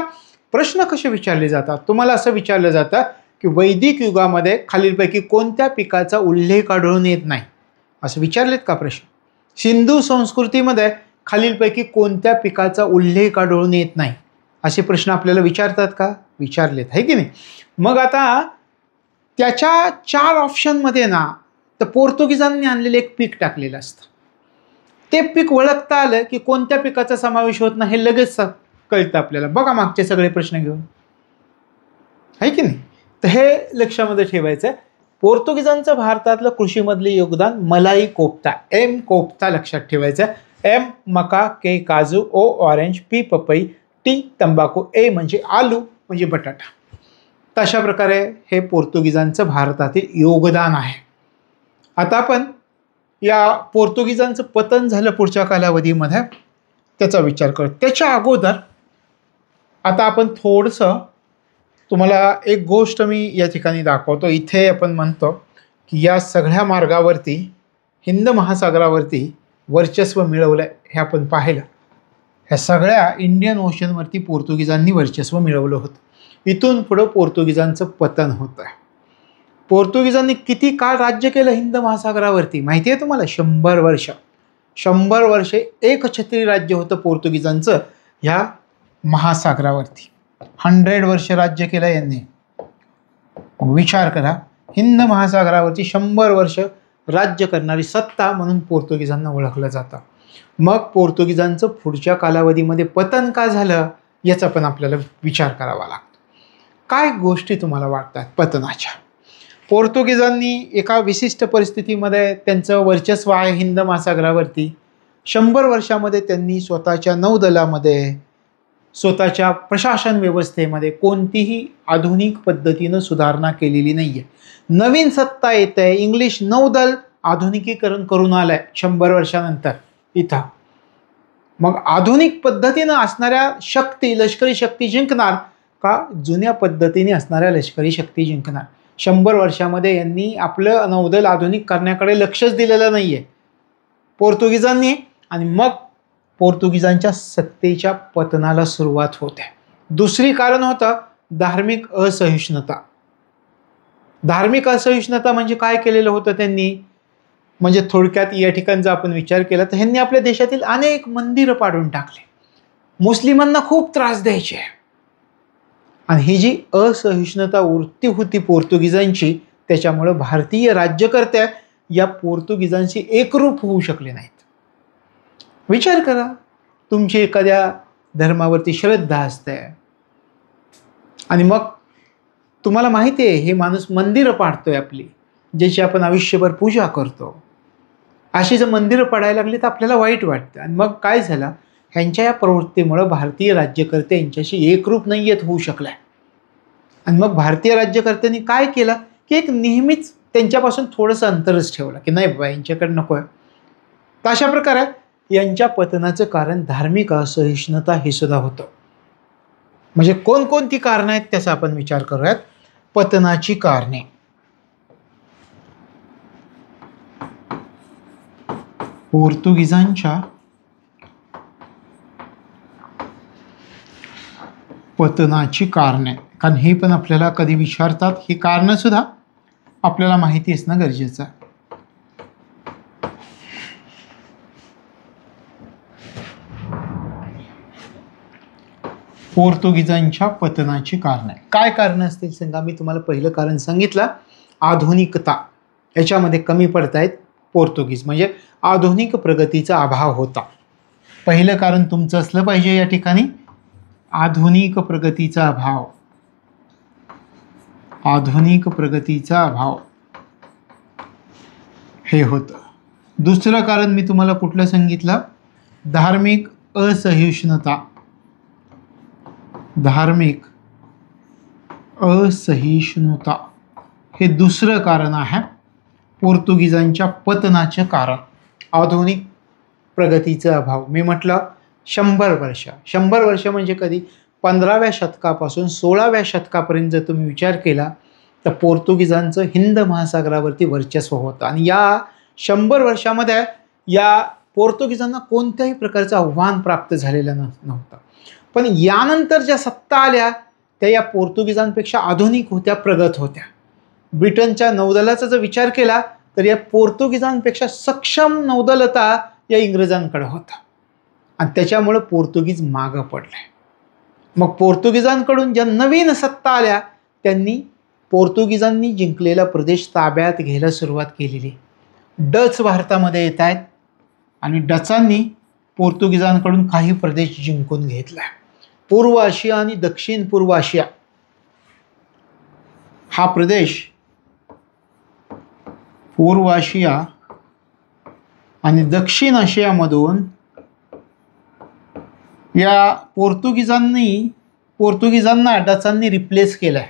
प्रश्न कसे विचारले जातात? तुम्हाला असं विचारलं जातं की वैदिक युगामध्ये खालीलपैकी कोणत्या पिकाचा उल्लेख आढळून येत नाही, असं विचारलेत का प्रश्न? सिंधू संस्कृतीमध्ये खालीलपैकी कोणत्या पिकाचा उल्लेख आढळून येत नाही, असे प्रश्न आपल्याला विचारतात का? विचारलेत, आहे की नाही? मग आता त्याच्या 4 ऑप्शनमध्ये ना, तर पोर्तुगीजांनी आणलेलं एक पीक टाकलेलं असतं. ते पीक ओळखता आलं की कोणत्या पिकाचा समावेश होत नाही हे लगेच कळतं आपल्याला. बघा मागचे सगळे प्रश्न घेऊन, आहे की नाही? तर हे लक्षामध्ये ठेवायचं आहे. पोर्तुगीजांचं भारतातलं कृषीमधले योगदान मलाई कोफ्ता, एम कोफ्ता लक्षात ठेवायचं. एम मका, के काजू, ओ ऑरेंज, पी पपई, टी तंबाखू, ए म्हणजे आलू म्हणजे बटाटा. तशा प्रकारे हे पोर्तुगीजांचं भारतातील योगदान आहे. आता आपण या पोर्तुगीजांचं पतन झालं पुढच्या कालावधीमध्ये त्याचा विचार करत. त्याच्या अगोदर आता आपण थोडंसं तुम्हाला एक गोष्ट मी या ठिकाणी दाखवतो. इथे आपण म्हणतो की या सगळ्या मार्गावरती हिंद महासागरावरती वर्चस्व मिळवलं हे आपण पाहिलं. ह्या सगळ्या इंडियन ओशनवरती पोर्तुगीजांनी वर्चस्व मिळवलं होतं. इथून पुढं पोर्तुगीजांचं पतन होतं आहे. पोर्तुगीजांनी किती काळ राज्य केलं हिंद महासागरावरती माहिती आहे तुम्हाला? 100 वर्ष. 100 वर्षे एकछत्री राज्य होतं पोर्तुगीजांचं ह्या महासागरावरती. 100 वर्ष राज्य केलं यांनी. विचार करा, हिंद महासागरावरती 100 वर्ष राज्य करणारी सत्ता म्हणून पोर्तुगीजांना ओळखलं जातं. मग पोर्तुगीजांचं पुढच्या कालावधीमध्ये पतन का झालं याचा पण आपल्याला विचार करावा लागतो. काय गोष्टी तुम्हाला वाटतात पतनाच्या? पोर्तुगीजांनी एका विशिष्ट परिस्थितीमध्ये त्यांचं वर्चस्व आहे हिंद महासागरावरती. 100 वर्षामध्ये त्यांनी स्वतःच्या नौदलामध्ये, स्वतःच्या प्रशासन व्यवस्थेमध्ये कोणतीही आधुनिक पद्धतीनं सुधारणा केलेली नाही आहे. नवीन सत्ता येत आहे, इंग्लिश नौदल आधुनिकीकरण करून आलं आहे 100 वर्षानंतर इथं. मग आधुनिक पद्धतीनं असणाऱ्या शक्ती, लष्करी शक्ती जिंकणार का जुन्या पद्धतीने असणाऱ्या लष्करी शक्ती जिंकणार? 100 वर्षामध्ये यांनी आपलं नौदल आधुनिक करण्याकडे लक्षच दिलेलं नाही आहे पोर्तुगीजांनी. आणि मग पोर्तुगीजांच्या सत्तेच्या पतनाला सुरुवात होते. दुसरी कारण होतं धार्मिक असहिष्णुता. धार्मिक असहिष्णुता म्हणजे काय केलेलं होतं त्यांनी? म्हणजे थोडक्यात या ठिकाणचा आपण विचार केला तर ह्यांनी आपल्या देशातील अनेक मंदिरं पाडून टाकले. मुस्लिमांना खूप त्रास द्यायचे. आणि ही जी असहिष्णुता वृत्ती होती पोर्तुगीजांची, त्याच्यामुळे भारतीय राज्यकर्ते या पोर्तुगीजांशी एकरूप होऊ शकले नाहीत. विचार करा, तुमची एखाद्या धर्मावरती श्रद्धा असते आणि मग तुम्हाला माहिती आहे हे माणूस मंदिरं पाडतोय आपली, ज्याची आपण आयुष्यभर पूजा करतो, अशी जर मंदिरं पडायला लागली तर आपल्याला वाईट वाटतं. आणि मग काय झालं, ह्यांच्या या प्रवृत्तीमुळं भारतीय राज्यकर्ते यांच्याशी एकरूप नाही येत होऊ शकल्या. आणि मग भारतीय राज्यकर्त्यांनी काय केलं, की एक नेहमीच त्यांच्यापासून थोडंसं अंतरच ठेवलं, की नाही बाबा यांच्याकडे नको आहे. तर अशा प्रकारे यांच्या पतनाचं कारण धार्मिक असहिष्णुता हे सुद्धा होतं. म्हणजे कोणकोणती कारणं आहेत त्याचा आपण विचार करूयात. पतनाची कारणे. पोर्तुगीजांच्या पतनाची कारणे, कारण हे पण आपल्याला कधी विचारतात, ही कारणं सुद्धा आपल्याला माहिती असणं गरजेचं आहे. पोर्तुगीजांच्या पतनाची कारणे काय कारणं असतील सांगा. मी तुम्हाला पहिलं कारण सांगितलं, आधुनिकता. याच्यामध्ये कमी पडतायत पोर्तुगीज, म्हणजे आधुनिक प्रगतीचा अभाव होता. पहिलं कारण तुमचं असलं पाहिजे या ठिकाणी, आधुनिक प्रगतीचा अभाव. आधुनिक प्रगतीचा अभाव हे होतं. दुसरं कारण मी तुम्हाला कुठलं सांगितलं, धार्मिक असहिष्णुता. धार्मिक असहिष्णुता हे दुसरं कारण आहे पोर्तुगीजांच्या पतनाचे कारण. आधुनिक प्रगतीचा अभाव. मी म्हटलं 100 वर्ष. 100 वर्ष म्हणजे कधी 15व्या शतकापासून 16व्या शतकापर्यंत जर तुम्ही विचार केला तर पोर्तुगीजांचं हिंद महासागरावरती वर्चस्व होतं. आणि या 100 वर्षामध्ये या पोर्तुगीजांना कोणत्याही प्रकारचं आव्हान प्राप्त झालेलं नव्हतं. पण यानंतर ज्या सत्ता आल्या त्या या पोर्तुगीजांपेक्षा आधुनिक होत्या, प्रगत होत्या. ब्रिटनच्या नौदलाचा जर विचार केला तर या पोर्तुगीजांपेक्षा सक्षम नौदलता या इंग्रजांकडे होता. आणि त्याच्यामुळं पोर्तुगीज मागं पडले. मग पोर्तुगीजांकडून ज्या नवीन सत्ता आल्या त्यांनी पोर्तुगीजांनी जिंकलेला प्रदेश ताब्यात घ्यायला सुरुवात केलेली. डच भारतामध्ये येत आहेत आणि डचांनी पोर्तुगीजांकडून काही प्रदेश जिंकून घेतला. पूर्व आशिया आणि दक्षिण पूर्व आशिया हा प्रदेश, पूर्व आशिया आणि दक्षिण आशियामधून या पोर्तुगीजांना डचांनी रिप्लेस केलाय.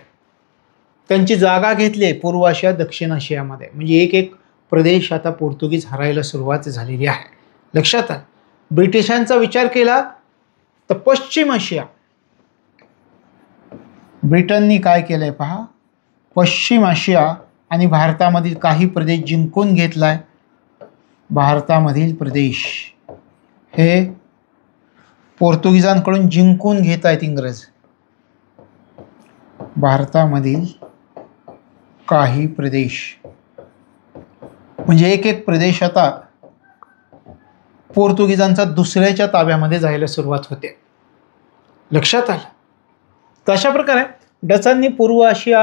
त्यांची जागा घेतली आहे पूर्व आशिया दक्षिण आशियामध्ये. म्हणजे एक एक प्रदेश आता पोर्तुगीज हरायला सुरुवात झालेली आहे. लक्षात आलं. ब्रिटिशांचा विचार केला तर पश्चिम आशिया, ब्रिटननी काय केलंय पहा, पश्चिम आशिया आणि भारतामधील काही प्रदेश जिंकून घेतलाय. भारतामधील प्रदेश हे पोर्तुगीजांकडून जिंकून घेत आहेत इंग्रज. भारतामधील काही प्रदेश म्हणजे एक एक प्रदेश आता पोर्तुगीजांचा दुसऱ्याच्या ताब्यामध्ये जायला सुरुवात होते. लक्षात आलं. तर अशा प्रकारे डचांनी पूर्व आशिया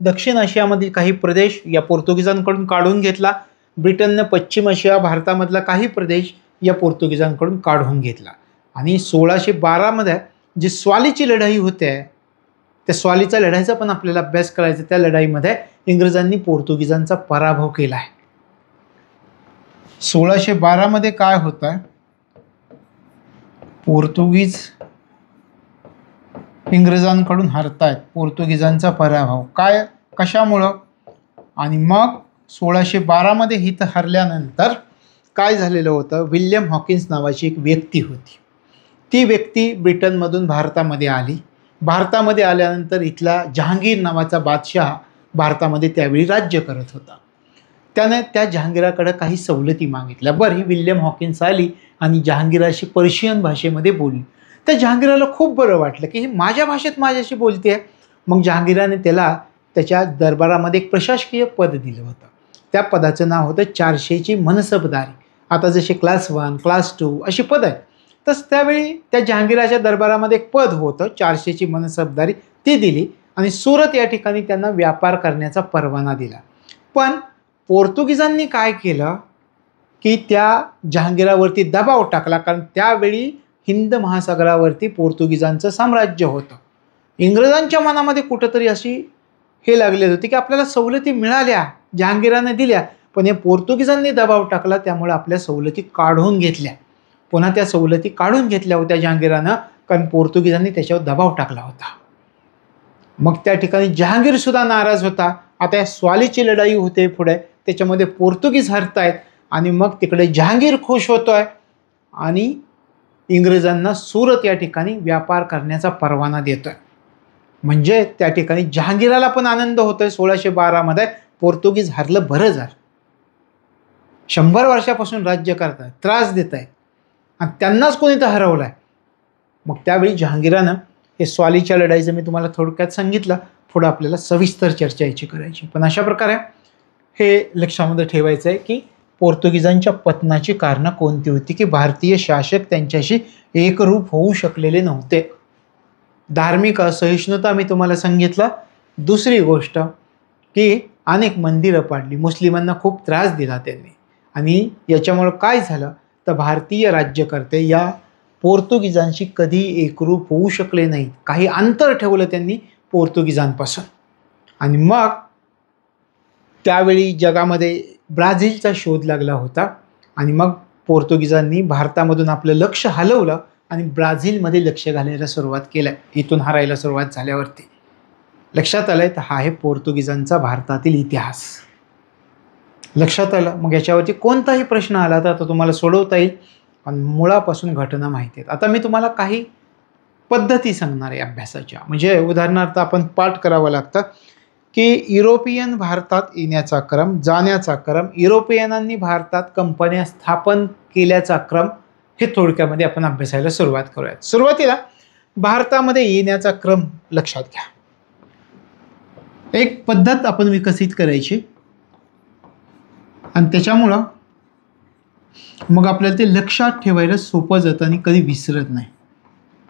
दक्षिण आशियामधील काही प्रदेश या पोर्तुगीजांकडून काढून घेतला. ब्रिटनने पश्चिम आशिया भारतामधला काही प्रदेश या पोर्तुगीजांकडून काढून घेतला. आणि 1612मध्ये जी स्वालीची लढाई होते, त्या स्वालीच्या लढाईचा पण आपल्याला अभ्यास करायचा. त्या लढाईमध्ये इंग्रजांनी पोर्तुगीजांचा पराभव केला आहे. 1612मध्ये काय होत आहे, पोर्तुगीज इंग्रजांकडून हरतायत. पोर्तुगीजांचा पराभव काय, कशामुळं. आणि मग 1612मध्ये हित हरल्यानंतर काय झालेलं होतं, विल्यम हॉकिन्स नावाची एक व्यक्ती होती. ती व्यक्ती ब्रिटनमधून भारतामध्ये आली. भारतामध्ये आल्यानंतर इथला जहांगीर नावाचा बादशाह भारतामध्ये त्यावेळी राज्य करत होता. त्याने त्या जहांगीराकडे काही सवलती मागितल्या. बरं, ही विल्यम हॉकिन्स आली आणि जहांगीराशी पर्शियन भाषेमध्ये बोलली. त्या जहांगीराला खूप बरं वाटलं की ही माझ्या भाषेत माझ्याशी बोलते. मग जहांगीराने त्याला त्याच्या दरबारामध्ये एक प्रशासकीय पद दिलं होतं. त्या पदाचं नाव होतं 400ची मनसबदारी. आता जसे क्लास 1, क्लास 2 अशी पद आहेत, तसं त्यावेळी त्या जहांगीराच्या दरबारामध्ये एक पद होतं 400ची मनसबदारी. ती दिली आणि सुरत या ठिकाणी त्यांना व्यापार करण्याचा परवाना दिला. पण पोर्तुगीजांनी काय केलं की त्या जहांगीरावरती दबाव टाकला, कारण त्यावेळी हिंद महासागरावरती पोर्तुगीजांचं साम्राज्य होतं. इंग्रजांच्या मनामध्ये कुठंतरी अशी हे लागलेली होती की आपल्याला सवलती मिळाल्या, जहांगीराने दिल्या, पण हे पोर्तुगीजांनी दबाव टाकला, त्यामुळे आपल्या सवलती काढून घेतल्या. पुन्हा त्या सवलती काढून घेतल्या होत्या जहांगीरानं, कारण पोर्तुगीजांनी त्याच्यावर दबाव टाकला होता. मग त्या ठिकाणी जहांगीर सुद्धा नाराज होता. आता या स्वालीची लढाई होते पुढे, त्याच्यामध्ये पोर्तुगीज हरतायत आणि मग तिकडे जहांगीर खुश होतोय आणि इंग्रजांना सुरत या ठिकाणी व्यापार करण्याचा परवाना देतोय. म्हणजे त्या ठिकाणी जहांगीराला पण आनंद होतोय. 1612 मध्ये पोर्तुगीज हरलं, बरं झालं. 100 वर्षापासून राज्य करताय, त्रास देत आहे आणि त्यांनाच कोणी तर हरवलंय. मग त्यावेळी जहांगीरानं हे स्वालीच्या लढाईचं मी तुम्हाला थोडक्यात सांगितलं. पुढं आपल्याला सविस्तर चर्चा याची करायची. पण अशा प्रकारे हे लक्षामध्ये ठेवायचं आहे की पोर्तुगीजांच्या पतनाची कारणं कोणती होती, की भारतीय शासक त्यांच्याशी एकरूप होऊ शकलेले नव्हते. धार्मिक असहिष्णुता मी तुम्हाला सांगितलं. दुसरी गोष्ट की अनेक मंदिरं पाडली, मुस्लिमांना खूप त्रास दिला त्यांनी, आणि याच्यामुळं काय झालं तर भारतीय राज्यकर्ते या पोर्तुगीजांशी कधी एकरूप होऊ शकले नाहीत. काही अंतर ठेवलं त्यांनी पोर्तुगीजांपासून. आणि मग त्यावेळी जगामध्ये ब्राझीलचा शोध लागला होता आणि मग पोर्तुगीजांनी भारतामधून आपलं लक्ष हलवलं आणि ब्राझीलमध्ये लक्ष घालायला सुरुवात केलं. इथून हरायला सुरुवात झाल्यावरती लक्षात आलंय तर हा आहे पोर्तुगीजांचा भारतातील इतिहास. लक्षात आलं. मग याच्यावरती कोणताही प्रश्न आला तर आता तुम्हाला सोडवता येईल आणि मुळापासून घटना माहिती आहेत. आता मी तुम्हाला काही पद्धती सांगणार आहे अभ्यासाच्या. म्हणजे उदाहरणार्थ आपण पाठ करावं लागतं की युरोपियन भारतात येण्याचा क्रम, जाण्याचा क्रम, युरोपियनांनी भारतात कंपन्या स्थापन केल्याचा क्रम, हे थोडक्यामध्ये आपण अभ्यासायला सुरुवात करूयात. सुरुवातीला भारतामध्ये येण्याचा क्रम लक्षात घ्या. एक पद्धत आपण विकसित करायची आणि त्याच्यामुळं मग आपल्याला ते लक्षात ठेवायला सोपं जातं आणि कधी विसरत नाही.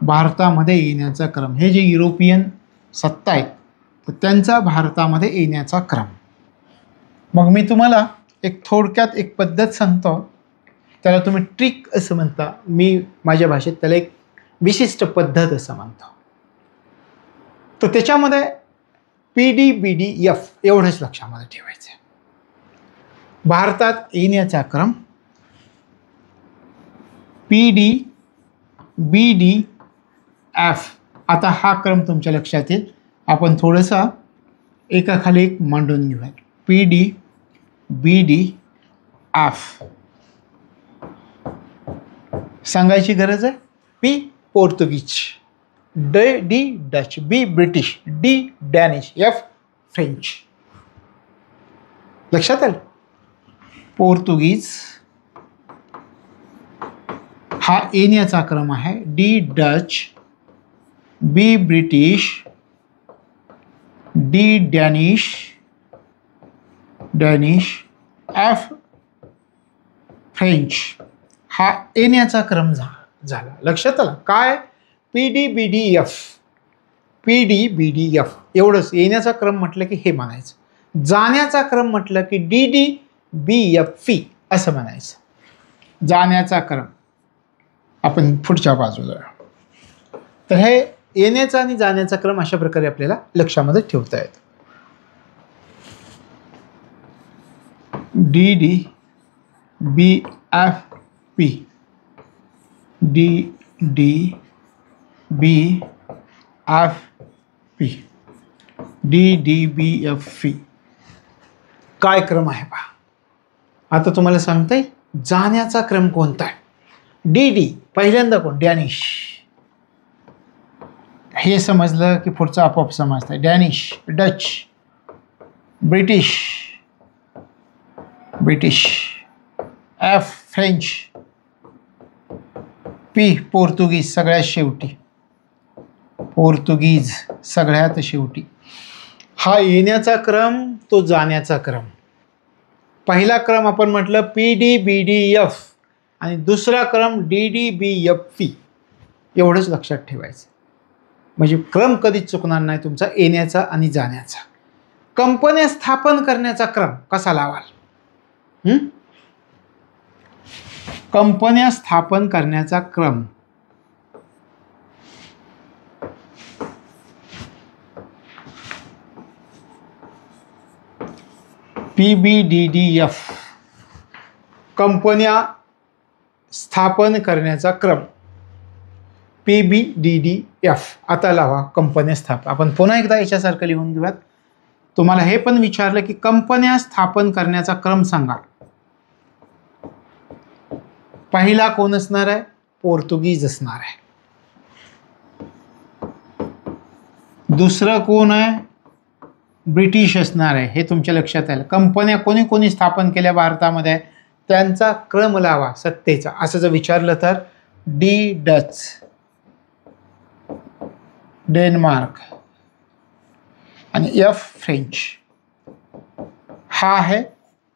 भारतामध्ये येण्याचा क्रम, हे जे युरोपियन सत्ता आहे तर त्यांचा भारतामध्ये येण्याचा क्रम. मग मी तुम्हाला एक थोडक्यात एक पद्धत सांगतो, त्याला तुम्ही ट्रिक असं म्हणता, मी माझ्या भाषेत त्याला एक विशिष्ट पद्धत असं म्हणतो. तर त्याच्यामध्ये PDBDF एवढंच लक्षामध्ये ठेवायचं आहे. भारतात येण्याचा क्रम PDBDF. आता हा क्रम तुमच्या लक्षात येईल. आपण थोडंसं एकाखाली एक मांडून घेऊया. PDBDF सांगायची गरज आहे. P पोर्तुगीज, D Dutch, B British, D Danish, F French. लक्षात आलं. पोर्तुगीज हा येण्याचा क्रम आहे. D Dutch, B British, D Danish, F French. हा येण्याचा क्रम झाला. लक्षात आलं. काय PDBDF एवढंच. येण्याचा क्रम म्हटलं की हे म्हणायचं. जाण्याचा क्रम म्हटलं की DDBF असं म्हणायचं. जाण्याचा क्रम आपण पुढच्या बाजूला. तर हे येण्याचा आणि जाण्याचा क्रम अशा प्रकारे आपल्याला लक्षामध्ये ठेवता येतो. DDBF काय क्रम आहे पहा. आता तुम्हाला सांगता येईल जाण्याचा क्रम कोणता आहे. DD पहिल्यांदा कोण, डॅनिश. हे समजलं की पुढचं आपोआप समजतं. Danish, Dutch, British, F French, P पोर्तुगीज सगळ्यात शेवटी. पोर्तुगीज सगळ्यात शेवटी. हा येण्याचा क्रम, तो जाण्याचा क्रम. पहिला क्रम आपण म्हटलं PDBDF आणि दुसरा क्रम DDBF. एवढंच लक्षात ठेवायचं. म्हणजे क्रम कधीच चुकणार नाही तुमचा, येण्याचा आणि जाण्याचा. कंपन्या स्थापन करण्याचा क्रम कसा लावाल. कंपन्या स्थापन करण्याचा क्रम PBDDF कंपन्या स्थापन करण्याचा क्रम. PBDDF आता लावा कंपन्या स्थापन. आपण पुन्हा एकदा याच्यासारखं लिहून घेऊयात. तुम्हाला हे पण विचारलं की कंपन्या स्थापन करण्याचा क्रम सांगा. पहिला कोण असणार आहे? पोर्तुगीज असणार आहे. दुसरं कोण आहे? ब्रिटिश असणार आहे. हे तुमच्या लक्षात आलं. कंपन्या कोणी कोणी स्थापन केल्या भारतामध्ये त्यांचा क्रम लावा सत्तेचा. असं जर विचारलं तर डी डच, डेन्मार्क आणि एफ फ्रेंच. हा आहे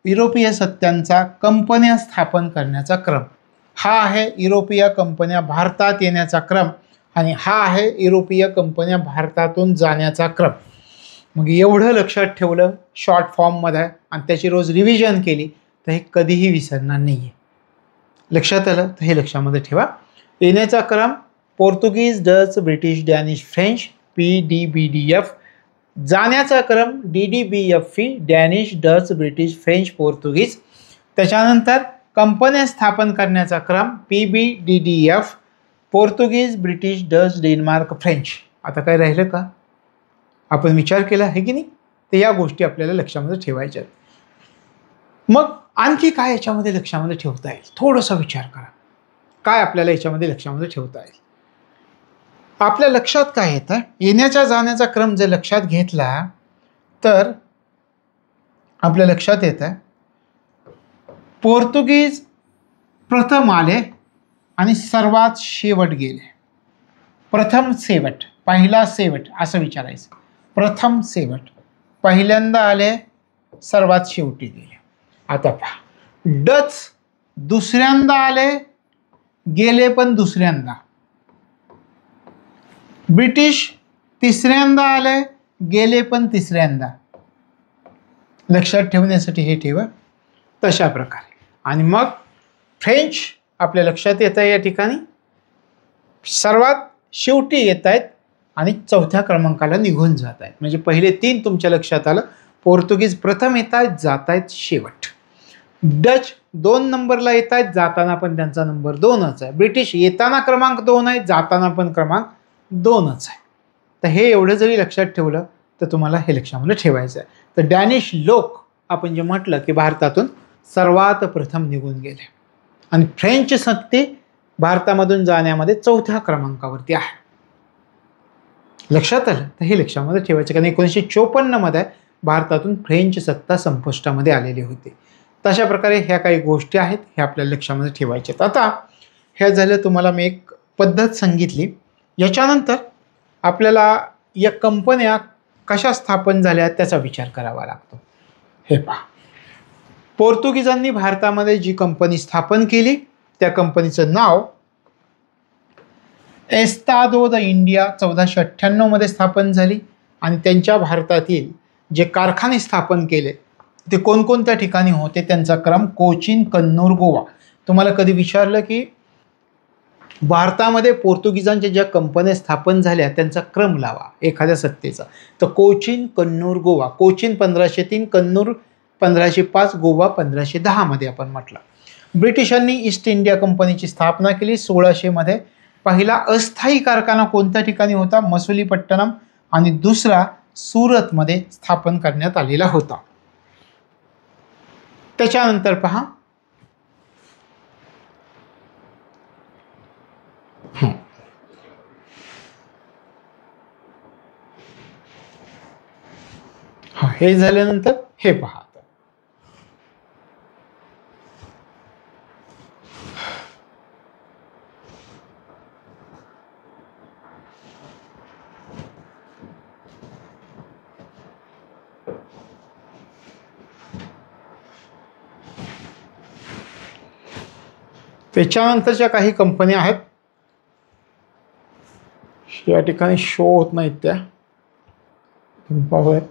युरोपीय सत्तांचा कंपन्या स्थापन करण्याचा क्रम. हा आहे युरोपीय कंपन्या भारतात येण्याचा क्रम आणि हा आहे युरोपीय कंपन्या भारतातून जाण्याचा क्रम. मग एवढं लक्षात ठेवलं शॉर्ट फॉर्ममध्ये आणि त्याची रोज रिव्हिजन केली तर हे कधीही विसरणार नाही आहे. लक्षात आलं तर हे लक्षामध्ये ठेवा. येण्याचा क्रम Portuguese, Dutch, British, Danish, French PDBDF. जाण्याचा क्रम DDBFE, Danish, Dutch, British, French, Portuguese. त्याच्यानंतर कंपन्या स्थापन करण्याचा क्रम PBDDF, Portuguese, British, Dutch, Denmark, French. आता काय राहिलं का? आपण विचार केला आहे की नाही? तर या गोष्टी आपल्याला लक्षामध्ये ठेवायच्या. मग आणखी काय याच्यामध्ये लक्षामध्ये ठेवता येईल? थोडासा विचार करा. काय आपल्याला याच्यामध्ये लक्षामध्ये ठेवता येईल? आपल्या लक्षात काय येतं? येण्याच्या जाण्याचा क्रम जर लक्षात घेतला तर आपल्या लक्षात येतं पोर्तुगीज प्रथम आले आणि सर्वात शेवट गेले. प्रथम शेवट, पहिला शेवट असं विचारायचं. प्रथम शेवट, पहिल्यांदा आले सर्वात शेवटी गेले. आता पहा, डच दुसऱ्यांदा आले गेले पण दुसऱ्यांदा. ब्रिटिश तिसऱ्यांदा आले गेले पण तिसऱ्यांदा. लक्षात ठेवण्यासाठी हे ठेवा तशा प्रकारे. आणि मग फ्रेंच आपल्या लक्षात येत आहे या ठिकाणी सर्वात शेवटी येत आहेत आणि चौथ्या क्रमांकाला निघून जात आहेत. म्हणजे पहिले 3 तुमच्या लक्षात आलं. पोर्तुगीज प्रथम येत आहेत, जात आहेत शेवट. डच 2 नंबरला येत आहेत, जाताना पण त्यांचा नंबर 2च आहे. ब्रिटिश येताना क्रमांक 2 आहे, जाताना पण क्रमांक 2च आहे. तर हे एवढं जरी लक्षात ठेवलं तर तुम्हाला हे लक्षामध्ये ठेवायचं आहे. तर डॅनिश लोक आपण जे म्हटलं की भारतातून सर्वात प्रथम निघून गेले आणि फ्रेंच सत्ते भारतामधून जाण्यामध्ये चौथ्या क्रमांकावरती आहे. लक्षात आलं तर हे लक्षामध्ये ठेवायचं. कारण 1954 भारतातून फ्रेंच सत्ता संपुष्टामध्ये आलेली होती. तशा प्रकारे ह्या काही गोष्टी आहेत हे आपल्याला लक्षामध्ये ठेवायच्या. आता ह्या झालं तुम्हाला मी एक पद्धत सांगितली. याच्यानंतर आपल्याला या कंपन्या कशा स्थापन झाल्या त्याचा विचार करावा लागतो. हे पहा, पोर्तुगीजांनी भारतामध्ये जी कंपनी स्थापन केली त्या कंपनीचं नाव एस्तादो द इंडिया 1498 स्थापन झाली आणि त्यांच्या भारतातील जे कारखाने स्थापन केले ते कोणकोणत्या ठिकाणी होते त्यांचा क्रम कोचीन, कन्नूर, गोवा. तुम्हाला कधी विचारलं की भारतामध्ये पोर्तुगीजांच्या ज्या कंपन्या स्थापन झाल्या त्यांचा क्रम लावा एखाद्या सत्तेचा, तर कोचीन, कन्नूर, गोवा. कोचीन 1503, कन्नूर 1505, गोवा 1510 आपण म्हटलं. ब्रिटिशांनी ईस्ट इंडिया कंपनीची स्थापना केली 1600. पहिला अस्थायी कारखाना कोणत्या ठिकाणी होता? मसुलीपट्टणम आणि दुसरा सुरतमध्ये स्थापन करण्यात आलेला होता. त्याच्यानंतर पहा, हे झाल्यानंतर हे पहा, त्याच्यानंतरच्या काही कंपन्या आहेत या ठिकाणी शो होत नाहीत त्या पाहूयात.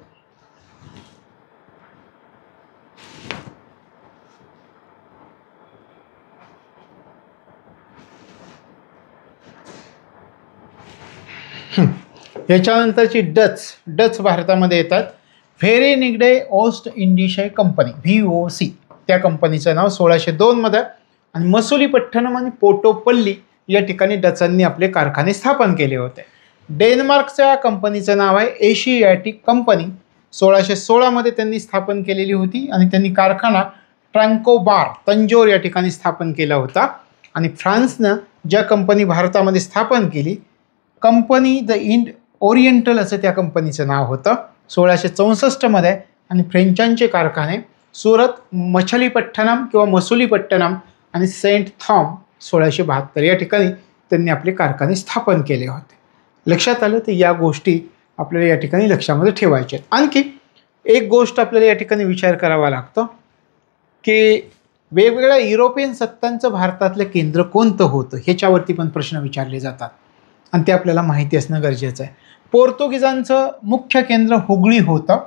याच्यानंतरची डच भारतामध्ये येतात. व्हेरेनिग्डे ओस्ट इंडिशे कंपनी VOC, त्या कंपनीचं नाव 1602 मध्ये, आणि मसुलीपट्टणम आणि पोटोपल्ली या ठिकाणी डचांनी आपले कारखाने स्थापन केले होते. डेन्मार्कच्या कंपनीचं नाव आहे एशियाटिक कंपनी, 1616 मध्ये त्यांनी स्थापन केलेली होती आणि त्यांनी कारखाना ट्रँकोबार तंजोर या ठिकाणी स्थापन केला होता. आणि फ्रान्सनं ज्या कंपनी भारतामध्ये स्थापन केली, कंपनी द इंड ओरिएंटल असं त्या कंपनीचं नाव होतं 1664 मध्ये, आणि फ्रेंचांचे कारखाने सुरत, मछलीपट्टणम किंवा मसुलीपट्टणम आणि सेंट थॉम 1672 या ठिकाणी त्यांनी आपले कारखाने स्थापन केले होते. लक्षात आलं? तर या गोष्टी आपल्याला या ठिकाणी लक्षामध्ये ठेवायच्या आहेत. आणखी एक गोष्ट आपल्याला या ठिकाणी विचार करावा लागतो की वेगवेगळ्या युरोपियन सत्तांचं भारतातलं केंद्र कोणतं होतं, ह्याच्यावरती पण प्रश्न विचारले जातात आणि ते आपल्याला माहिती असणं गरजेचं आहे. पोर्तुगीजांचं मुख्य केंद्र हुगळी होतं.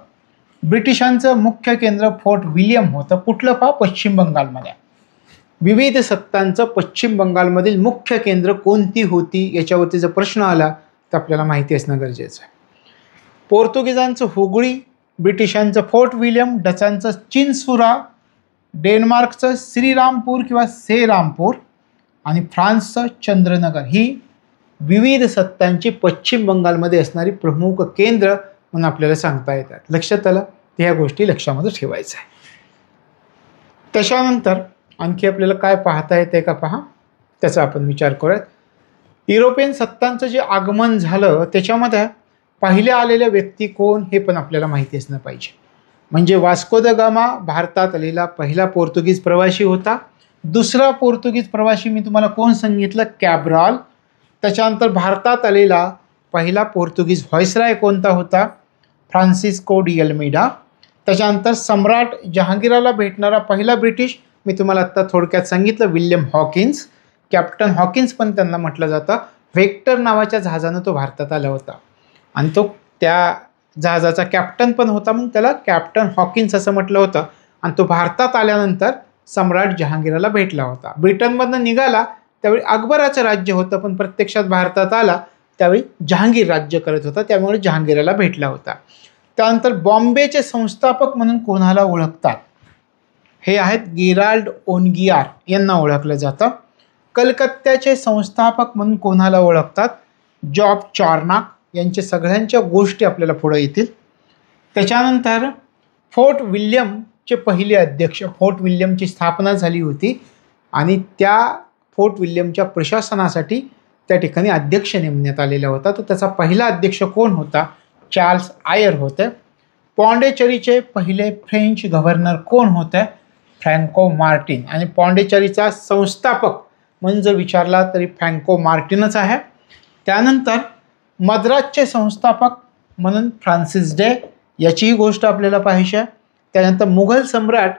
ब्रिटिशांचं मुख्य केंद्र फोर्ट विल्यम होतं. कुठलं पहा? पश्चिम बंगालमध्ये. विविध सत्तांचं पश्चिम बंगालमधील मुख्य केंद्र कोणती होती, याच्यावरती जर प्रश्न आला तर आपल्याला माहिती असणं गरजेचं आहे. पोर्तुगीजांचं हुगळी, ब्रिटिशांचं फोर्ट विल्यम, डचांचं चिन्सुरा, डेन्मार्कचं श्रीरामपूर किंवा सेरामपूर आणि फ्रान्सचं चंद्रनगर ही विविध सत्तांची पश्चिम बंगालमध्ये असणारी प्रमुख केंद्र म्हणून आपल्याला सांगता येतात. लक्षात आलं? ह्या गोष्टी लक्षामध्ये ठेवायचं आहे. त्याच्यानंतर आणखी आपल्याला काय पाहता येते का पहा, त्याचा आपण विचार करूयात. युरोपियन सत्तांचं जे आगमन झालं त्याच्यामध्ये पहिल्या आलेल्या व्यक्ती कोण हे पण आपल्याला माहिती असणं पाहिजे. म्हणजे वास्को द गामा भारतात आलेला पहिला पोर्तुगीज प्रवासी होता. दुसरा पोर्तुगीज प्रवासी मी तुम्हाला कोण सांगितलं? कॅब्राल. त्याच्यानंतर भारतात आलेला पहिला पोर्तुगीज व्हाईसराय कोणता होता? Francisco de Almeida. त्याच्यानंतर सम्राट जहांगीराला भेटणारा पहिला ब्रिटिश मी तुम्हाला आत्ता थोडक्यात सांगितलं, विल्यम हॉकिन्स. कॅप्टन हॉकिन्स पण त्यांना म्हटलं जातं. व्हेक्टर नावाच्या जहाजानं तो भारतात आला होता आणि तो त्या जहाजाचा कॅप्टन पण होता, म्हणून त्याला कॅप्टन हॉकिन्स असं म्हटलं होतं. आणि तो भारतात आल्यानंतर सम्राट जहांगीराला भेटला होता. ब्रिटनमधनं निघाला त्यावेळी अकबराचं राज्य होतं, पण प्रत्यक्षात भारतात आला त्यावेळी जहांगीर राज्य करत होता, त्यामुळे जहांगीराला भेटला होता. त्यानंतर बॉम्बेचे संस्थापक म्हणून कोणाला ओळखतात? हे आहेत गेराल्ड ओनगियार, यांना ओळखलं जातं. कलकत्त्याचे संस्थापक म्हणून कोणाला ओळखतात? जॉब चॉर्नाक. यांच्या सगळ्यांच्या गोष्टी आपल्याला पुढे येतील. त्याच्यानंतर फोर्ट विल्यमचे पहिले अध्यक्ष, फोर्ट विल्यमची स्थापना झाली होती आणि त्या फोर्ट विल्यमच्या प्रशासनासाठी त्या ठिकाणी अध्यक्ष नेमण्यात आलेला होता. तर त्याचा पहिला अध्यक्ष कोण होता? चार्ल्स आयर होते. पॉंडेचेरीचे पहिले फ्रेंच गव्हर्नर कोण होते? Franco Martin. आणि पॉंडेचेरीचा संस्थापक म्हणून जर विचारला तरी फ्रँको मार्टिनच आहे. त्यानंतर मद्रासचे संस्थापक म्हणून फ्रान्सिस डे, याचीही गोष्ट आपल्याला पाहिजे. त्यानंतर मुघल सम्राट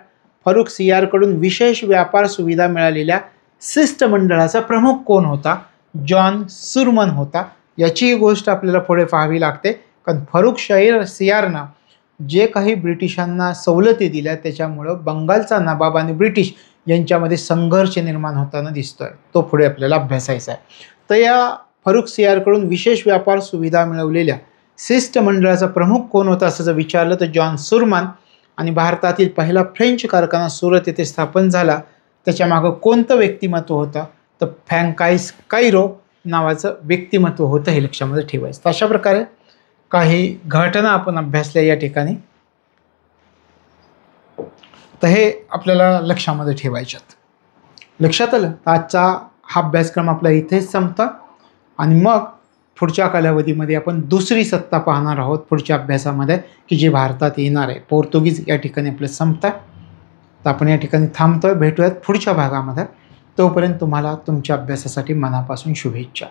फरुख सियारकडून विशेष व्यापार सुविधा मिळालेल्या शिष्टमंडळाचा प्रमुख कोण होता? जॉन सुरमन होता. याचीही गोष्ट आपल्याला पुढे पाहावी लागते, कारण फरुख सियारनं जे काही ब्रिटिशांना सवलती दिल्या त्याच्यामुळं बंगालचा नवाब आणि ब्रिटिश यांच्यामध्ये संघर्ष निर्माण होताना दिसतोय. तो पुढे आपल्याला अभ्यासायचा आहे. तर या फरुख सियारकडून विशेष व्यापार सुविधा मिळवलेल्या शिष्टमंडळाचा प्रमुख कोण होता असं जर विचारलं तर जॉन सुरमन. आणि भारतातील पहिला फ्रेंच कारखाना सुरत येथे स्थापन झाला, त्याच्यामागं कोणतं व्यक्तिमत्व होतं? तर फ्रँकाइस कायरो नावाचं व्यक्तिमत्व होतं, हे लक्षामध्ये ठेवायचं. तर अशा प्रकारे काही घटना आपण अभ्यासल्या या ठिकाणी, तर हे आपल्याला लक्षामध्ये ठेवायच्यात. लक्षात आलं? आजचा हा अभ्यासक्रम आपला इथेच संपता आणि मग पुढच्या कालावधीमध्ये आपण दुसरी सत्ता पाहणार आहोत पुढच्या अभ्यासामध्ये, की जे भारतात येणार आहे. पोर्तुगीज या ठिकाणी आपलं संपतं. तर आपण या ठिकाणी थांबतोय. भेटूयात पुढच्या भागामध्ये. तोपर्यंत तुम्हाला तुमच्या अभ्यासासाठी मनापासून शुभेच्छा.